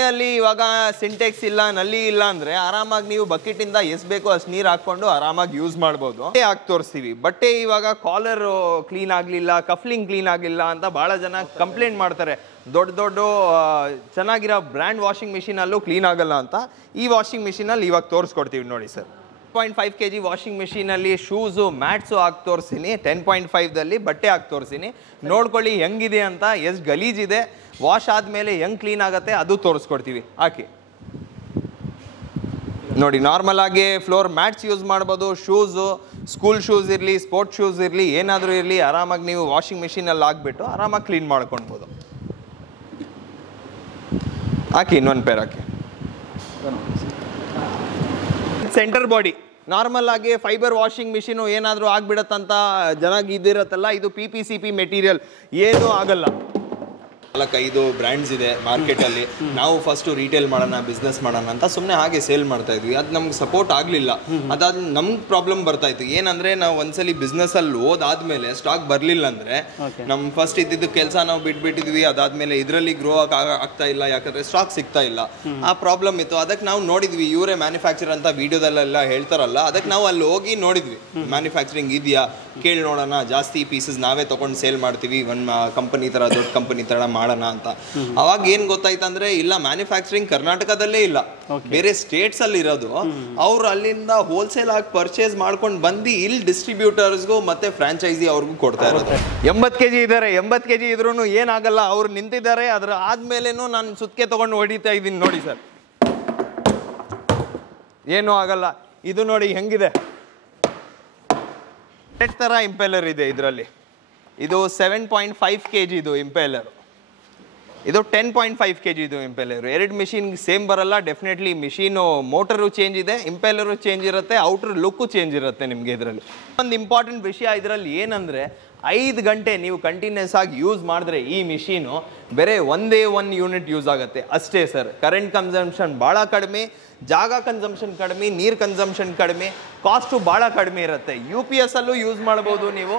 ಅಲ್ಲಿ ಇವಾಗ ಸಿಂಟೆಕ್ಸ್ ಇಲ್ಲ ನಲ್ಲಿ ಇಲ್ಲ ಅಂದ್ರೆ ಆರಾಮಾಗಿ ನೀವು ಬಕೆಟ್ ಇಂದ ಎಷ್ಟು ಬೇಕೋ ಅಷ್ಟು ನೀರು ಹಾಕೊಂಡು ಆರಾಮಾಗಿ ಯೂಸ್ ಮಾಡಬಹುದು. ಹಾಕಿ ತೋರಿಸ್ತೀವಿ. ಬಟ್ಟೆ ಇವಾಗ ಕಾಲರ್ ಕ್ಲೀನ್ ಆಗ್ಲಿಲ್ಲ, ಕಫ್ಲಿಂಗ್ ಕ್ಲೀನ್ ಆಗ್ಲಿಲ್ಲ ಅಂತ ಬಹಳ ಜನ ಕಂಪ್ಲೇಂಟ್ ಮಾಡ್ತಾರೆ. ದೊಡ್ಡ ಚೆನ್ನಾಗಿರೋ ಬ್ರ್ಯಾಂಡ್ ವಾಷಿಂಗ್ ಮಿಷಿನ್ ಅಲ್ಲೂ ಕ್ಲೀನ್ ಆಗಲ್ಲ ಅಂತ. ಈ ವಾಷಿಂಗ್ ಮಿಷಿನ್ ಅಲ್ಲಿ ಇವಾಗ ತೋರಿಸ್ಕೊಡ್ತೀವಿ ನೋಡಿ ಸರ್. 10.5 kg ವಾಷಿಂಗ್ ಮಿಷಿನಲ್ಲಿ ಶೂಸು ಮ್ಯಾಟ್ಸು ಹಾಕಿ ತೋರಿಸ್ತೀನಿ. 10.5ದಲ್ಲಿ ಬಟ್ಟೆ ಹಾಕಿ ತೋರಿಸ್ತೀನಿ. ನೋಡ್ಕೊಳ್ಳಿ ಹೆಂಗಿದೆ ಅಂತ, ಎಷ್ಟು ಗಲೀಜಿದೆ, ವಾಶ್ ಆದಮೇಲೆ ಹೆಂಗೆ ಕ್ಲೀನ್ ಆಗುತ್ತೆ ಅದು ತೋರಿಸ್ಕೊಡ್ತೀವಿ. ಹಾಕಿ ನೋಡಿ. ನಾರ್ಮಲ್ ಆಗಿ ಫ್ಲೋರ್ ಮ್ಯಾಟ್ಸ್ ಯೂಸ್ ಮಾಡ್ಬೋದು. ಶೂಸು, ಸ್ಕೂಲ್ ಶೂಸ್ ಇರಲಿ, ಸ್ಪೋರ್ಟ್ಸ್ ಶೂಸ್ ಇರಲಿ, ಏನಾದರೂ ಇರಲಿ, ಆರಾಮಾಗಿ ನೀವು ವಾಷಿಂಗ್ ಮಿಷಿನಲ್ಲಿ ಹಾಕ್ಬಿಟ್ಟು ಆರಾಮಾಗಿ ಕ್ಲೀನ್ ಮಾಡ್ಕೊಳ್ಬೋದು. ಹಾಕಿ ಇನ್ನೊಂದು ಪೇರ್ ಹಾಕಿ. ಸೆಂಟರ್ ಬಾಡಿ ನಾರ್ಮಲ್ ಆಗಿ ಫೈಬರ್ ವಾಷಿಂಗ್ ಮಿಷಿನು ಏನಾದರೂ ಆಗ್ಬಿಡತ್ತಂತ ಜನಾಗಿ ಇದಿರತ್ತಲ್ಲ, ಇದು PPCP ಮೆಟೀರಿಯಲ್, ಏನೂ ಆಗಲ್ಲ. 4-5 ಬ್ರ್ಯಾಂಡ್ಸ್ ಇದೆ ಮಾರ್ಕೆಟಲ್ಲಿ. ನಾವು ಫಸ್ಟ್ ರಿಟೇಲ್ ಮಾಡೋಣ, ಬಿಸ್ನೆಸ್ ಮಾಡೋಣ ಅಂತ ಸುಮ್ಮನೆ ಹಾಗೆ ಸೇಲ್ ಮಾಡ್ತಾ ಇದ್ವಿ. ಅದು ನಮ್ಗೆ ಸಪೋರ್ಟ್ ಆಗಲಿಲ್ಲ. ಅದಾದ ನಮ್ಗೆ ಪ್ರಾಬ್ಲಮ್ ಬರ್ತಾ ಇತ್ತು. ಏನಂದ್ರೆ ನಾವು ಒಂದ್ಸಲಿ ಬಿಸ್ನೆಸ್ಸಲ್ಲಿ ಹೋದಾದ್ಮೇಲೆ ಸ್ಟಾಕ್ ಬರಲಿಲ್ಲ ಅಂದರೆ ನಮ್ಮ ಫಸ್ಟ್ ಇದ್ದಿದ್ದು ಕೆಲಸ ನಾವು ಬಿಟ್ಬಿಟ್ಟಿದ್ವಿ. ಅದಾದ್ಮೇಲೆ ಇದರಲ್ಲಿ ಗ್ರೋ ಆಗ್ತಾ ಇಲ್ಲ, ಯಾಕಂದ್ರೆ ಸ್ಟಾಕ್ ಸಿಗ್ತಾ ಇಲ್ಲ. ಆ ಪ್ರಾಬ್ಲಮ್ ಇತ್ತು. ಅದಕ್ಕೆ ನಾವು ನೋಡಿದ್ವಿ, ಇವರೇ ಮ್ಯಾನುಫ್ಯಾಕ್ಚರ್ ಅಂತ ವಿಡಿಯೋದಲ್ಲೆಲ್ಲ ಹೇಳ್ತಾರಲ್ಲ, ಅದಕ್ಕೆ ನಾವು ಅಲ್ಲಿ ಹೋಗಿ ನೋಡಿದ್ವಿ ಮ್ಯಾನುಫ್ಯಾಕ್ಚರಿಂಗ್ ಇದೆಯಾ ಕೇಳಿ ನೋಡೋಣ. ಜಾಸ್ತಿ ಪೀಸಸ್ ನಾವೇ ತೊಗೊಂಡು ಸೇಲ್ ಮಾಡ್ತೀವಿ, ಒಂದು ಕಂಪನಿ ಥರ, ದೊಡ್ಡ ಕಂಪನಿ ಥರ ಮಾಡೋಣ ಅಂತ. ಅವಾಗ ಏನ್ ಗೊತ್ತಾಯ್ತಂದ್ರೆ, ಇಲ್ಲ ಮ್ಯಾನುಫ್ಯಾಕ್ಚರಿಂಗ್ ಕರ್ನಾಟಕದಲ್ಲೇ ಇಲ್ಲ, ಬೇರೆ ಸ್ಟೇಟ್ಸ್ ಅಲ್ಲಿ ಇರೋದು. ಅವ್ರು ಅಲ್ಲಿಂದ ಹೋಲ್ಸೇಲ್ ಆಗಿ ಪರ್ಚೇಸ್ ಮಾಡ್ಕೊಂಡು ಬಂದು ಇಲ್ಲಿ ಡಿಸ್ಟ್ರಿಬ್ಯೂಟರ್ಸ್ಗೂ ಮತ್ತೆ ಫ್ರಾಂಚೈಸಿ ಅವ್ರಿಗೂ ಕೊಡ್ತಾ ಇರೋದು. 80 kg ಇದ್ದಾರೆ. 80 kg ಇದ್ರೂ ಏನಾಗಲ್ಲ. ಅವ್ರು ನಿಂತಿದ್ದಾರೆ, ಅದ್ರ ಆದ್ಮೇಲೆನೂ ನಾನು ಸುತ್ತಿಗೆ ತಗೊಂಡು ಹೊಡಿತಾ ಇದ್ದೀನಿ ನೋಡಿ ಸರ್, ಏನೂ ಆಗಲ್ಲ. ಇದು ನೋಡಿ ಹೆಂಗಿದೆ, ತರ ಇಂಪೆಲರ್ ಇದೆ ಇದರಲ್ಲಿ. ಇದು 7.5 kg ಇದು ಇಂಪೆಲರ್. ಇದು 10.5 kg ಇದು ಇಂಪೆಲರ್. 2 ಮಿಷಿನ್ ಸೇಮ್ ಬರಲ್ಲ. ಡೆಫಿನೆಟ್ಲಿ ಮಿಷಿನು ಮೋಟರು ಚೇಂಜ್ ಇದೆ, ಇಂಪೆಲರು ಚೇಂಜ್ ಇರುತ್ತೆ, ಔಟರ್ ಲುಕ್ಕು ಚೇಂಜ್ ಇರುತ್ತೆ ನಿಮಗೆ ಇದರಲ್ಲಿ. ಒಂದು ಇಂಪಾರ್ಟೆಂಟ್ ವಿಷಯ ಇದರಲ್ಲಿ ಏನಂದರೆ, 5 ಗಂಟೆ ನೀವು ಕಂಟಿನ್ಯೂಸ್ ಆಗಿ ಯೂಸ್ ಮಾಡಿದ್ರೆ ಈ ಮಿಷಿನು ಬೇರೆ ಒಂದೇ 1 ಯೂನಿಟ್ ಯೂಸ್ ಆಗುತ್ತೆ ಅಷ್ಟೇ ಸರ್. ಕರೆಂಟ್ ಕನ್ಸಂಪ್ಷನ್ ಭಾಳ ಕಡಿಮೆ, ಜಾಗ ಕನ್ಸಂಪ್ಷನ್ ಕಡಿಮೆ, ನೀರು ಕನ್ಸಂಪ್ಷನ್ ಕಡಿಮೆ, ಕಾಸ್ಟು ಭಾಳ ಕಡಿಮೆ ಇರುತ್ತೆ. UPS ಅಲ್ಲೂ ಯೂಸ್ ಮಾಡ್ಬೋದು ನೀವು.